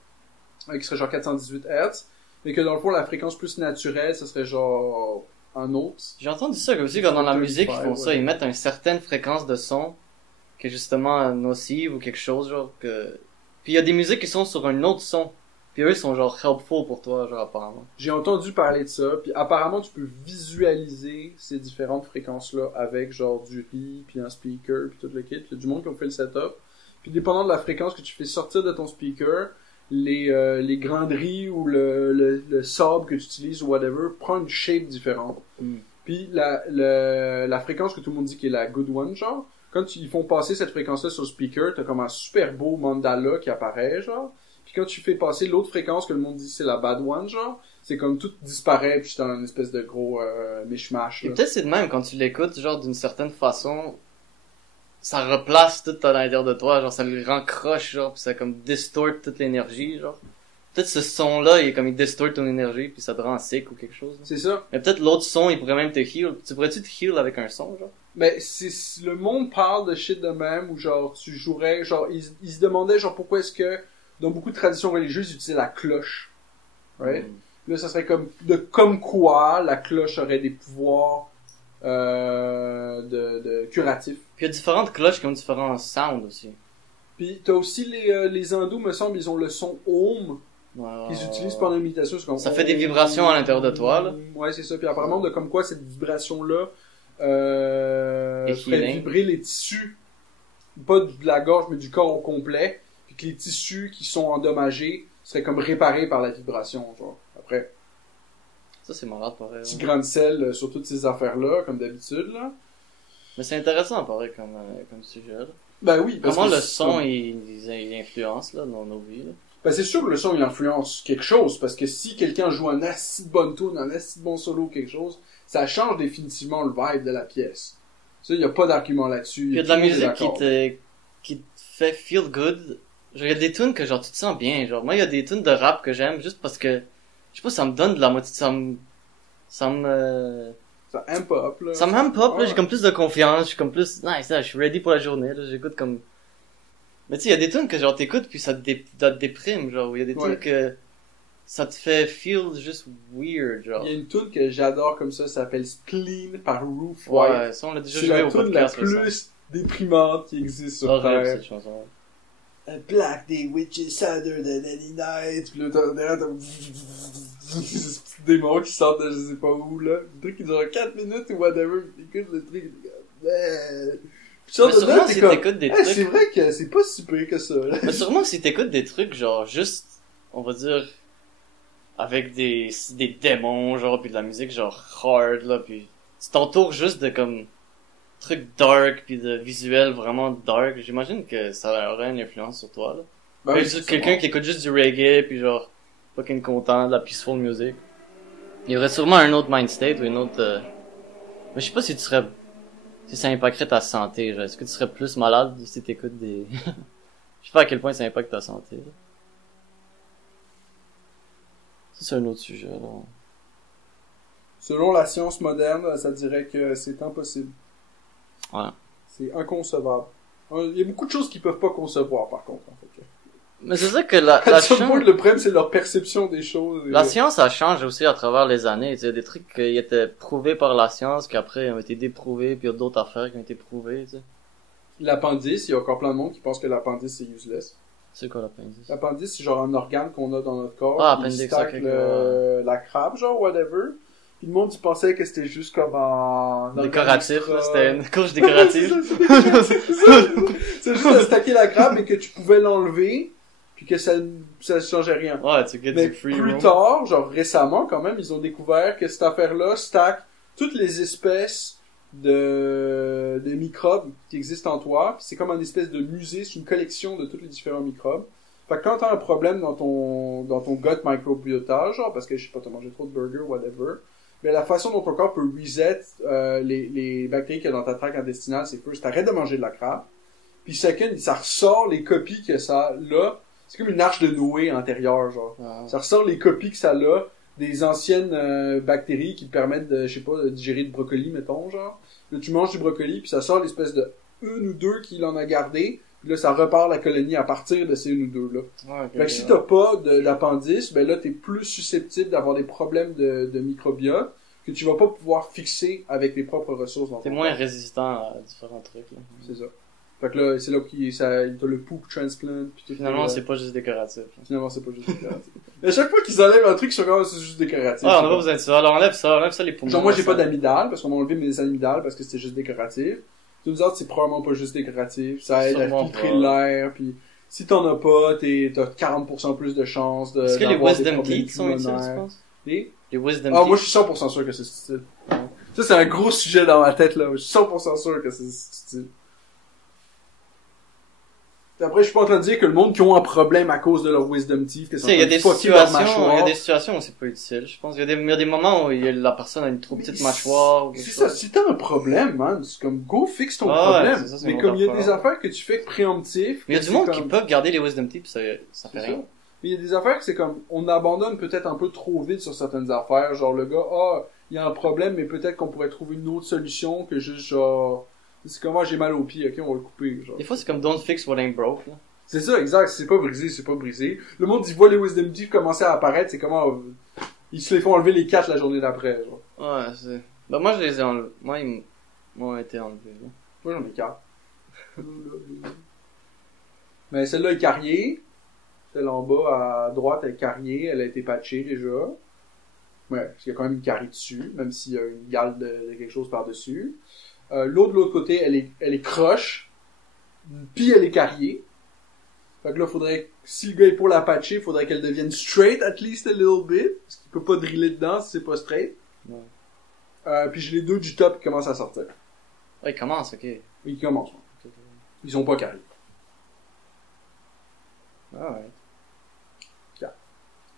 Qui serait genre 418 Hz. Mais que dans le fond, la fréquence plus naturelle, ce serait genre un autre. J'ai entendu ça aussi quand dans la 35, musique, ils font ça, ouais. ils mettent une certaine fréquence de son qui est justement nocive ou quelque chose, genre que... Puis il y a des musiques qui sont sur un autre son. Puis eux, ils sont genre helpful pour toi, genre apparemment. J'ai entendu parler de ça, puis apparemment tu peux visualiser ces différentes fréquences-là avec genre du riz, puis un speaker, puis tout le kit. Puis il y a du monde qui ont fait le setup. Puis dépendant de la fréquence que tu fais sortir de ton speaker, les grainderies ou le sable que tu utilises ou whatever prend une shape différente. Puis la fréquence que tout le monde dit qui est la good one, genre, quand ils font passer cette fréquence-là sur le speaker, t'as comme un super beau mandala qui apparaît, genre. Puis quand tu fais passer l'autre fréquence que le monde dit c'est la bad one, genre, c'est comme tout disparaît, puis c'est un espèce de gros mishmash. Et Là. peut-être c'est de même, quand tu l'écoutes, genre d'une certaine façon, ça replace tout à l'intérieur de toi, genre ça le rend croche, genre, puis ça comme distort toute l'énergie, genre. Peut-être ce son-là, il distort ton énergie, puis ça te rend sick ou quelque chose. Là. C'est ça. Mais peut-être l'autre son, il pourrait même te heal. Tu pourrais-tu te heal avec un son, genre? Mais le monde parle de shit de même où genre tu jouerais, genre ils se demandaient genre pourquoi est-ce que dans beaucoup de traditions religieuses ils utilisaient la cloche. Right? Là ça serait comme quoi la cloche aurait des pouvoirs de curatifs. Puis il y a différentes cloches qui ont différents sounds aussi. Puis t'as aussi les hindous, me semble, ils ont le son Om qu'ils utilisent pendant l'imitation. C'est comme, Ça fait des vibrations à l'intérieur de toi, là. Ouais, c'est ça. Puis apparemment, de comme quoi cette vibration-là Et ferait healing. vibrer les tissus, pas de la gorge, mais du corps au complet. Puis que les tissus qui sont endommagés seraient comme réparés par la vibration, genre. Après, Ça, c'est malade, pareil. petit Ouais. grain de sel sur toutes ces affaires-là, comme d'habitude, là. Mais c'est intéressant, pareil, comme sujet, là. Ben oui. Parce Comment que le c'est son, comme- il influence, là, dans nos vies, là. Ben c'est sûr que le son il influence quelque chose, parce que si quelqu'un joue un assez de bonne tune, un assez de bon solo, quelque chose, ça change définitivement le vibe de la pièce. Ça, y a pas d'argument là-dessus. Il y a de la Tout le monde est musique d'accord. qui te fait feel good. Genre, il y a des tunes que, genre, tu te sens bien, genre. Moi, il y a des tunes de rap que j'aime juste parce que, je sais pas, ça me donne de la motivation, ça me Ça amp up, là. là, j'ai comme plus de confiance, je suis comme plus, nice, là, je suis ready pour la journée, là, j'écoute comme, mais tu sais, il y a des tunes que, genre, t'écoutes puis ça te déprime, genre, il y a des tunes Ouais. que, ça te fait feel juste weird, genre. Il y a une tune que j'adore comme ça s'appelle Spleen par Roof White. Ouais, ça, on l'a déjà C'est joué la au tune la podcast, là, ça. plus déprimante qui existe sur Horrible, Terre. cette chanson. A black day which is sadder than any night. Puis là, derrière, t'as des petits démons qui sortent de je sais pas où, là. Le truc qui dure 4 minutes ou whatever. Écoute le truc, t'es comme, Puis tu sors Mais de là, sûrement, t'es si comme, t'écoutes des hey, trucs, c'est vrai que c'est pas si pire que ça, là. mais sûrement, si t'écoutes des trucs, genre, juste, on va dire, avec des démons, genre, puis de la musique, genre, hard, là, puis tu t'entoures juste de, comme, trucs dark, puis de visuels vraiment dark, j'imagine que ça aurait une influence sur toi, là. Ben Avec oui, juste c'est quelqu'un bon. qui écoute juste du reggae, puis genre, fucking content, de la peaceful music. Il y aurait sûrement un autre mind state, ou une autre, mais je sais pas si si ça impacterait ta santé, genre, est-ce que tu serais plus malade si t'écoutes des, je sais pas à quel point ça impacte ta santé, là. Ça, c'est un autre sujet, là. Selon la science moderne, ça dirait que c'est impossible. Ouais. C'est inconcevable. Il y a beaucoup de choses qu'ils peuvent pas concevoir, par contre, en fait. Mais c'est ça que la À ce point, science, le problème, c'est leur perception des choses. la science, ça change aussi à travers les années. Tu sais, des trucs qui étaient prouvés par la science, qui après ont été déprouvés, puis il y a d'autres affaires qui ont été prouvées, tu sais. L'appendice, il y a encore plein de monde qui pense que l'appendice, c'est useless. C'est quoi l'appendice? L'appendice, c'est genre un organe qu'on a dans notre corps. Ah, qui appendix, stack ok, la crabe, genre, whatever. Puis le monde, il pensait que c'était juste comme un... Décoratif, là, c'était une couche Ouais, décorative. c'est ça. C'est juste à stacker la crabe et que tu pouvais l'enlever, puis que ça changeait rien. Ouais, tu get Mais du free plus room. tard, genre récemment quand même, ils ont découvert que cette affaire-là stack toutes les espèces de microbes qui existent en toi. Puis c'est comme une espèce de musée, c'est une collection de tous les différents microbes. Fait que quand t'as un problème dans ton gut microbiota, genre parce que je sais pas, t'as mangé trop de burgers, whatever, mais la façon dont ton corps peut reset les bactéries qu'il y a dans ta traque intestinale, c'est first, t'arrêtes de manger de la crabe. Puis second, ça ressort les copies que ça a là. C'est comme une arche de Noé intérieure, genre. Ah. Ça ressort les copies que ça a des anciennes bactéries qui te permettent de, je sais pas, de digérer du brocoli, mettons, genre. Là, tu manges du brocoli, puis ça sort l'espèce de une ou deux qu'il en a gardé. Puis là, ça repart la colonie à partir de ces une ou deux-là. Ouais, ok, Fait que si t'as pas d'appendice, ben là, t'es plus susceptible d'avoir des problèmes de microbiote que tu vas pas pouvoir fixer avec tes propres ressources dans T'es ton moins corps. résistant à différents trucs, là. C'est ça. Fait que là, c'est là t'as le poop transplant, puis tout. Finalement, c'est pas juste décoratif. Finalement, c'est pas juste décoratif. Et à chaque fois qu'ils enlèvent un truc, ils sont comme, c'est juste décoratif. Ah, on a pas besoin de ça. Alors, enlève ça les poumons. Genre, moi, j'ai pas ça. d'amygdale, parce qu'on m'a enlevé mes amygdales, parce que c'était juste décoratif. Tous les autres, c'est probablement pas juste décoratif. Ça aide à Sûrement filtrer pas. l'air, puis si t'en as pas, t'as 40% plus de chances de. Est-ce que les d'avoir des wisdom problèmes teeth sont utiles, tu pulmonaires. penses? Les? Les wisdom Ah, teeth? moi, je suis 100% sûr que c'est style. Ça, c'est un gros sujet dans ma tête, là. Je suis 100% sûr que c'est style. Après, je suis pas en train de dire que le monde qui ont un problème à cause de leur wisdom teeth, que Tu c'est sais, il y a des leur situations, mâchoire. où c'est pas utile. Je pense qu'il y a des moments où la personne a une trop petite mâchoire ou quelque C'est ça, chose. si t'as un problème, man, c'est comme, go fixe ton Ah ouais, problème. c'est ça, c'est Mais mon comme il y a affaire. des affaires que tu fais préemptifs. Mais il y a que du c'est monde comme- qui peut garder les wisdom teeth pis ça fait C'est rien. ça. Mais il y a des affaires que c'est comme, on abandonne peut-être un peu trop vite sur certaines affaires. Genre, le gars, il y a un problème, mais peut-être qu'on pourrait trouver une autre solution que juste genre, c'est comme, j'ai mal au pied, ok, on va le couper, genre. Des fois, c'est comme don't fix what ain't broke, là. C'est ça, exact. Si c'est pas brisé, c'est pas brisé. Le monde, il voit les wisdom teeth commencer à apparaître, c'est comment, ils se les font enlever les 4 la journée d'après, genre. Ouais, c'est... Ben, moi, je les ai enlevés. Moi, ils m'ont été enlevés, là. Moi, j'en ai 4. Mais celle-là est carriée. Celle en bas, à droite, elle est carriée, elle a été patchée déjà. Ouais, parce qu'il y a quand même une carrée dessus, même s'il y a une gale de quelque chose par-dessus. L'autre de l'autre côté, elle est croche, puis elle est carriée. Fait que là, si le gars est pour la patcher, il faudrait qu'elle devienne straight at least a little bit, parce qu'il peut pas driller dedans si c'est pas straight. Ouais. Puis j'ai les deux du top qui commencent à sortir. Ouais, il commence, ok. Ils commencent. Ils sont pas carrés. Ah ouais.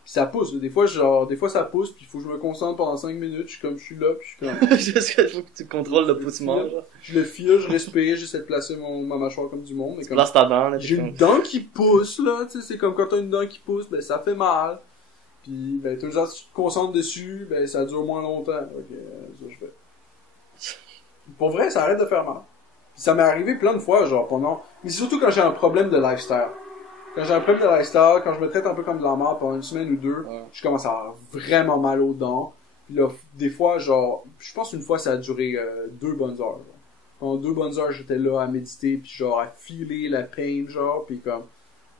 Puis ça pousse. Des fois ça pousse, puis il faut que je me concentre pendant 5 minutes. Je suis là, puis je suis comme... Juste qu'il faut que tu contrôles le poussement, genre. Je le file, je respire, j'essaie de placer ma mâchoire comme du monde. Mais comme... Place ta dent, là. J'ai une dent qui pousse, là, tu sais, c'est comme quand t'as une dent qui pousse, ben ça fait mal. Puis, ben, tout le temps, si tu te concentres dessus, ben ça dure moins longtemps. Ok, ça je fais. Pour vrai, ça arrête de faire mal. Puis ça m'est arrivé plein de fois, genre, pendant... Mais c'est surtout quand j'ai un problème de lifestyle. Quand j'ai un problème de lifestyle, quand je me traite un peu comme de la merde pendant une semaine ou deux, je commence à avoir vraiment mal aux dents. Puis là, des fois, genre, je pense une fois ça a duré 2 bonnes heures. Genre. Pendant 2 bonnes heures, j'étais là à méditer, puis genre à filer la pain, genre, puis comme...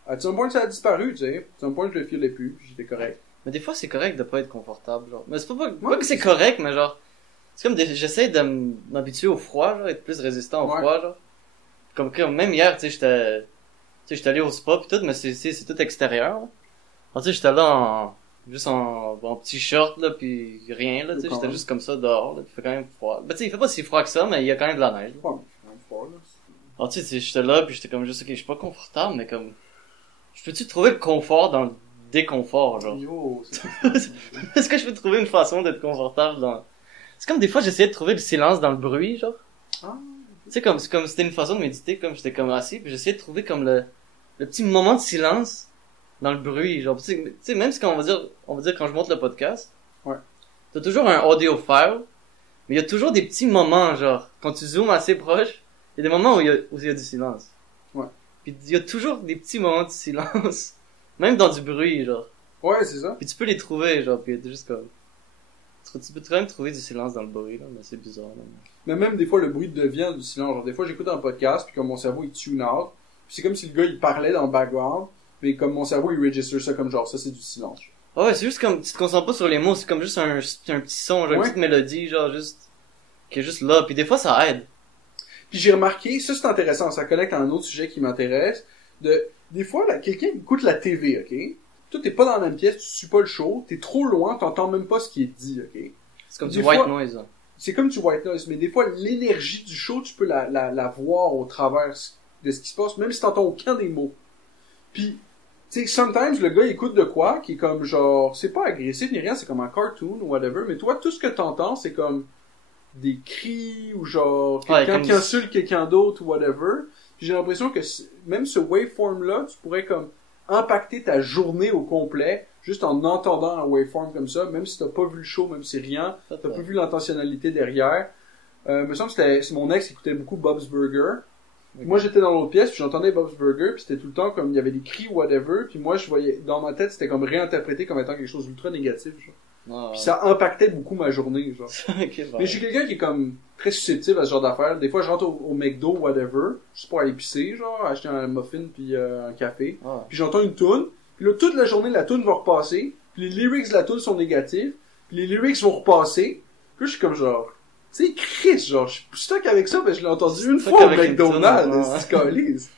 À un point, ça a disparu, tu sais. À un point, je le filais plus, puis j'étais correct. Mais des fois, c'est correct de pas être confortable, genre. Mais c'est pas que c'est correct, mais genre... C'est comme j'essaie de m'habituer au froid, genre, être plus résistant au froid, genre. Comme même hier, tu sais, j'étais allé au spa pis tout, mais c'est tout extérieur, là. Alors, tu sais, j'étais là juste en petit short, là, pis rien, là, tu sais, j'étais juste comme ça dehors, là, pis il fait quand même froid. Ben, tu sais, il fait pas si froid que ça, mais il y a quand même de la neige, là. Ouais, il fait quand même froid, là. Alors, tu sais, j'étais là, pis j'étais comme juste, ok, je suis pas confortable, mais comme... Je peux-tu trouver le confort dans le déconfort, genre? Yo, Est-ce que je peux trouver une façon d'être confortable dans... C'est comme des fois, j'essayais de trouver le silence dans le bruit, genre. Ah. Tu sais, comme c'était une façon de méditer, comme j'étais comme assis, puis j'essayais de trouver comme le petit moment de silence dans le bruit, genre. Tu sais, même si quand on va dire quand je monte le podcast. Ouais. T'as toujours un audio file, mais il y a toujours des petits moments, genre, quand tu zoomes assez proche, il y a des moments où il y a du silence. Ouais. Puis il y a toujours des petits moments de silence, même dans du bruit, genre. Ouais, c'est ça. Puis tu peux les trouver, genre, puis t'es juste comme... Tu peux quand même trouver du silence dans le bruit, là, mais c'est bizarre, là. Mais même des fois, le bruit devient du silence. Genre, des fois, j'écoute un podcast, puis comme mon cerveau, il tune out. Puis c'est comme si le gars, il parlait dans le background, mais comme mon cerveau, il register ça comme genre, ça, c'est du silence. Ah ouais, c'est juste comme, tu te concentres pas sur les mots, c'est comme juste un petit son, genre, une petite mélodie, genre, juste, qui est juste là. Puis des fois, ça aide. Puis j'ai remarqué, ça c'est intéressant, ça connecte à un autre sujet qui m'intéresse, des fois, là, quelqu'un écoute la TV, ok? Toi, t'es pas dans la même pièce, tu suis pas le show, t'es trop loin, t'entends même pas ce qui est dit, ok? C'est comme du white noise, là. C'est comme du white noise, mais des fois, l'énergie du show, tu peux la voir au travers de ce qui se passe, même si t'entends aucun des mots. Puis, tu sais, sometimes, le gars écoute de quoi, qui est comme genre, c'est pas agressif ni rien, c'est comme un cartoon ou whatever, mais toi, tout ce que t'entends, c'est comme des cris ou genre, quelqu'un qui insulte quelqu'un d'autre ou whatever. Puis j'ai l'impression que même ce waveform-là, tu pourrais comme impacter ta journée au complet, juste en entendant un waveform comme ça, même si t'as pas vu le show, même si rien, t'as pas vu l'intentionnalité derrière. Me semble que c'est mon ex qui écoutait beaucoup Bob's Burger. Okay. Moi, j'étais dans l'autre pièce, puis j'entendais Bob's Burger, puis c'était tout le temps comme, il y avait des cris whatever, puis moi, je voyais, dans ma tête, c'était comme réinterprété comme étant quelque chose d'ultra négatif, genre. Puis ça impactait beaucoup ma journée, genre. Okay, mais je suis quelqu'un qui est comme très susceptible à ce genre d'affaires. Des fois, je rentre au McDo, whatever, juste pour aller pisser, genre, acheter un muffin puis un café. Puis j'entends une toune, puis là, toute la journée, la toune va repasser, puis les lyrics de la toune sont négatifs, puis les lyrics vont repasser. Puis là, je suis comme genre, tu sais, Chris, genre, je suis stuck avec ça, mais je l'ai entendu une fois au McDonald's, c'est calice.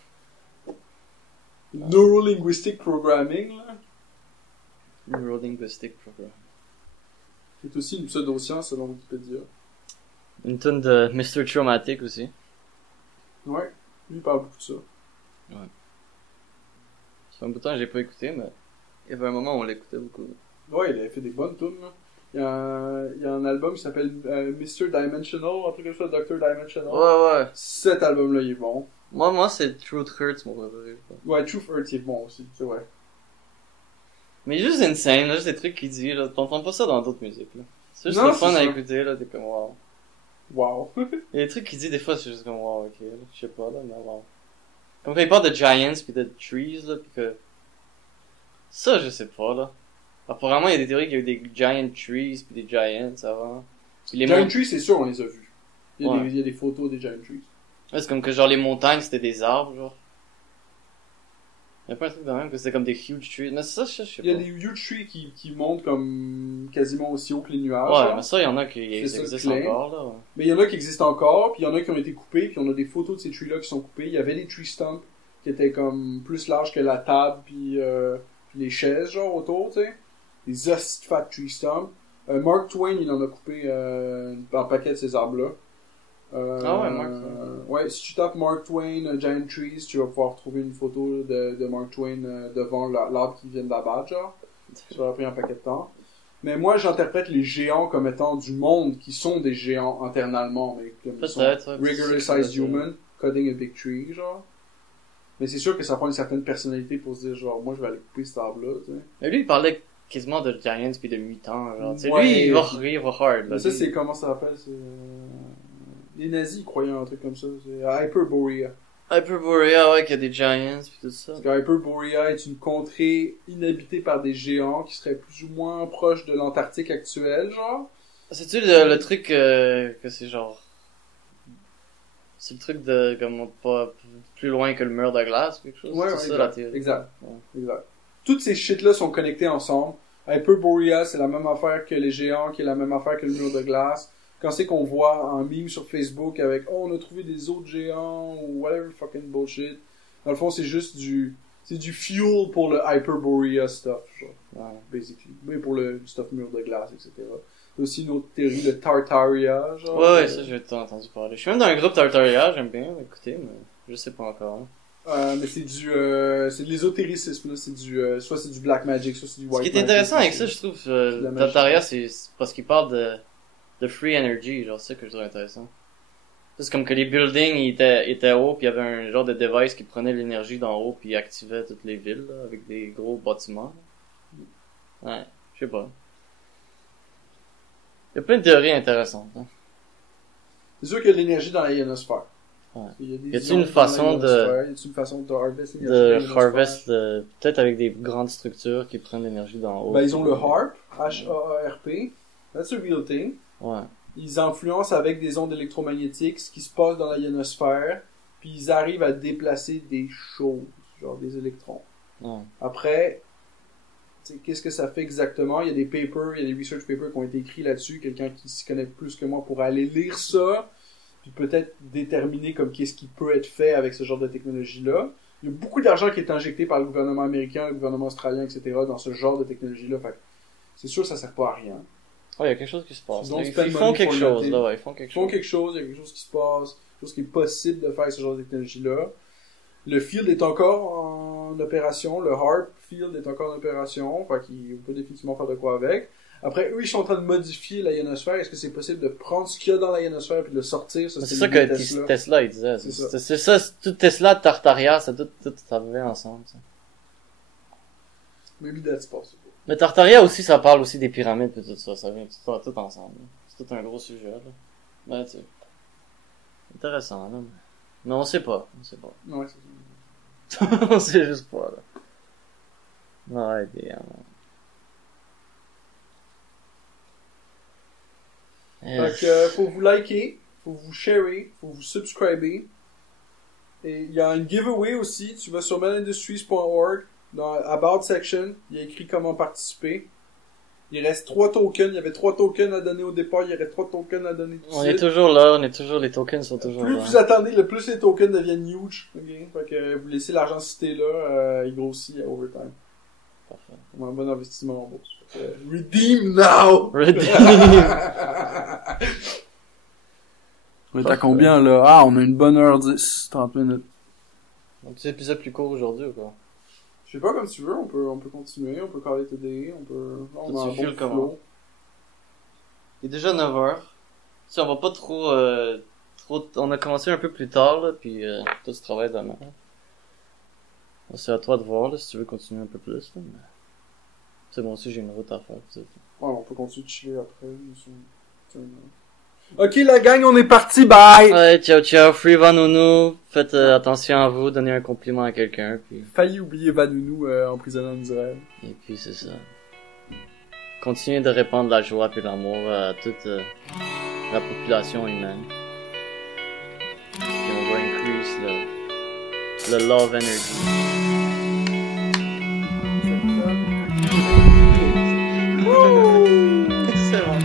Neurolinguistic programming, là. Neurolinguistic programming. C'est aussi une pseudo-science selon Wikipédia. Une tonne de Mr. Traumatic aussi. Ouais, lui il parle beaucoup de ça. Ouais. Ça fait un bout de temps que j'ai pas écouté, mais il y avait un moment où on l'écoutait beaucoup. Ouais, il avait fait des bonnes tunes, là. Il y a un album qui s'appelle Mr. Dimensional, un truc comme ça, Dr. Dimensional. Ouais. Cet album-là, il est bon. Moi, c'est Truth Hurts, mon préféré. Ouais, Truth Hurts, il est bon aussi, c'est vrai. Mais juste insane, là, juste des trucs qu'il dit, là. T'entends pas ça dans d'autres musiques, là. C'est juste le fun à écouter, là, t'es comme wow. Wow. Il y a des trucs qu'il dit, des fois, c'est juste comme wow, ok, là, je sais pas, là, mais wow. Comme quand il parle de giants pis de trees, là, pis que... Ça, je sais pas, là. Apparemment, il y a des théories qu'il y a eu des giant trees pis des giants avant. Pis les giant trees, c'est sûr, on les a vus. Il y a des photos des giant trees. Ouais, c'est comme que genre les montagnes, c'était des arbres, genre. Y a pas un truc de même que c'était comme des huge trees. Mais ça, je sais pas. Il y a des huge trees qui montent comme quasiment aussi haut que les nuages. Ouais, genre. mais ça, il y en a qui C'est ça, existent clair. encore, là. Ouais. Mais il y en a qui existent encore, puis il y en a qui ont été coupés, puis on a des photos de ces trees-là qui sont coupés. Il y avait des tree stumps qui étaient comme plus larges que la table, puis les chaises, genre, autour, tu sais. Des hosties de fat tree stumps. Mark Twain, il en a coupé un paquet de ces arbres-là. Ah ouais, Mark Twain. Ouais, si tu tapes Mark Twain, Giant Trees, tu vas pouvoir trouver une photo de Mark Twain devant l'arbre qui vient de là-bas, genre. Ça va pris un paquet de temps. Mais moi, j'interprète les géants comme étant du monde qui sont des géants internalement, mais comme ils sont Peut-être, ouais. regular sized human, cutting a big tree, genre. Mais c'est sûr que ça prend une certaine personnalité pour se dire, genre, moi, je vais aller couper cet arbre-là, tu sais. Mais lui, il parlait quasiment de Giants puis de mutants, genre. Tu sais, Ouais. lui, il va hard, là. Mais ça, lui. c'est, comment ça s'appelle, c'est... Les nazis, ils croyaient en un truc comme ça, c'est Hyperborea. Hyperborea, ouais, qu'il y a des Giants puis tout ça. Parce que Hyperborea est une contrée inhabitée par des géants qui seraient plus ou moins proches de l'Antarctique actuelle, genre. C'est-tu le truc que c'est genre... C'est le truc de, comme, pas plus loin que le mur de glace, quelque chose? Ouais, c'est ouais, ça, la exact, théorie. exact. Ouais. Exact. Toutes ces shit-là sont connectées ensemble. Hyperborea, c'est la même affaire que les géants, qui est la même affaire que le mur de glace. Quand c'est qu'on voit un meme sur Facebook avec « Oh, on a trouvé des autres géants » ou whatever fucking bullshit. Dans le fond, c'est juste c'est du fuel pour le Hyperborea stuff, genre. Ouais. Basically. Mais pour le stuff mur de glace, etc. Il y a aussi une autre théorie, le Tartaria, genre. Ouais, ça, j'ai entendu parler. Je suis même dans un groupe Tartaria, j'aime bien écouter, mais je sais pas encore. Mais c'est c'est de l'ésotéricisme, là. C'est soit c'est du black magic, soit c'est du Ce white qui magic. est intéressant avec ça, je trouve, la magie. Tartaria, c'est parce qu'il parle de free energy, genre, c'est ça que je trouve intéressant. C'est comme que les buildings étaient hauts, puis il y avait un genre de device qui prenait l'énergie d'en haut, puis activait toutes les villes, là, avec des gros bâtiments. Ouais, je sais pas. Il y a plein de théories intéressantes. Hein. C'est sûr qu'il y a de l'énergie dans la ionosphère. Ouais. Y a-t-il une façon de harvest l'énergie dans la De ionosphère? harvest, peut-être avec des grandes structures qui prennent l'énergie d'en haut. Ben, ils ont le HAARP, H-A-A-R-P. That's a real thing. Ouais. Ils influencent avec des ondes électromagnétiques ce qui se passe dans la ionosphère, puis ils arrivent à déplacer des choses, genre des électrons. Ouais. Après, qu'est-ce que ça fait exactement? Il y a des papers, il y a des research papers qui ont été écrits là-dessus. Quelqu'un qui s'y connaît plus que moi pourrait aller lire ça, puis peut-être déterminer comme qu'est-ce qui peut être fait avec ce genre de technologie-là. Il y a beaucoup d'argent qui est injecté par le gouvernement américain, le gouvernement australien, etc. dans ce genre de technologie-là. Fait que c'est sûr que ça sert pas à rien. Ouais, il y a quelque chose qui se passe. Donc, Ils font quelque chose, là, ouais, ils font quelque Ils font chose. quelque chose, il y a quelque chose qui se passe, quelque chose qui est possible de faire avec ce genre de technologie-là. Le field est encore en opération, le HAARP field est encore en opération, fait qu'on peut définitivement faire de quoi avec. Après, eux, ils sont en train de modifier la ionosphère. Est-ce que c'est possible de prendre ce qu'il y a dans la ionosphère puis de le sortir? C'est ça que Tesla, il disait. C'est ça, tout Tesla, Tartaria, ça tout ça vivait ensemble, ça. Maybe that's possible. Mais Tartaria aussi, ça parle aussi des pyramides et tout ça. Ça vient tout ensemble. C'est tout un gros sujet, là. Ben, tu sais. Intéressant, là. Mais on sait pas. On sait pas. Ouais, c'est ça. On sait juste pas, là. Ouais, bien. Donc, faut vous liker, faut vous sharer, faut vous subscriber. Et il y a un giveaway aussi. Tu vas sur melindustries.org, dans About section, il y a écrit comment participer. Il reste 3 tokens. Il y avait 3 tokens à donner au départ. Il y aurait 3 tokens à donner tout de On suite. est toujours là, les tokens sont toujours Plus là. vous attendez, le plus les tokens deviennent huge. Okay? Fait que vous laissez l'argent cité là, il grossit à overtime. Parfait. Un bon investissement en bourse. Redeem now! On est à combien là? Ah, on a une bonne heure 10, 30 minutes. Un petit épisode plus court aujourd'hui ou quoi? Je sais pas, comme tu veux, on peut continuer, on peut caler TD, on peut... Là, on a un bon flow. Il est déjà 9h. Si on va pas trop... On a commencé un peu plus tard, là, puis toi tu travailles demain. C'est à toi de voir, là, si tu veux continuer un peu plus, là, mais... C'est bon aussi, j'ai une route à faire, peut-être. Ouais, on peut continuer de chiller après. Ok, la gang, on est parti, bye! Ouais, ciao, ciao, free Vanounou. Faites attention à vous, donnez un compliment à quelqu'un, puis... Failli oublier Vanounou emprisonné en Israël. Et puis c'est ça. Continuez de répandre la joie et l'amour à toute la population humaine. Et on va increase le love energy. C'est bon.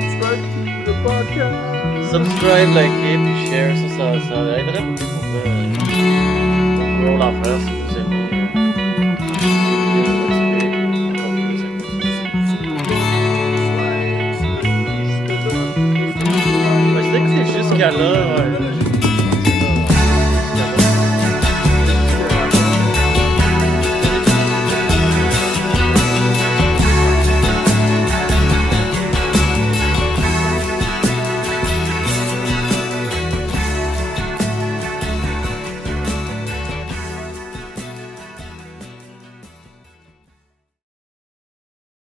Subscribe to the podcast. Subscribe, liker, puis share, ça aiderait beaucoup pour grow l'affaire si vous aimez. C'était que c'est jusqu'à là, ouais.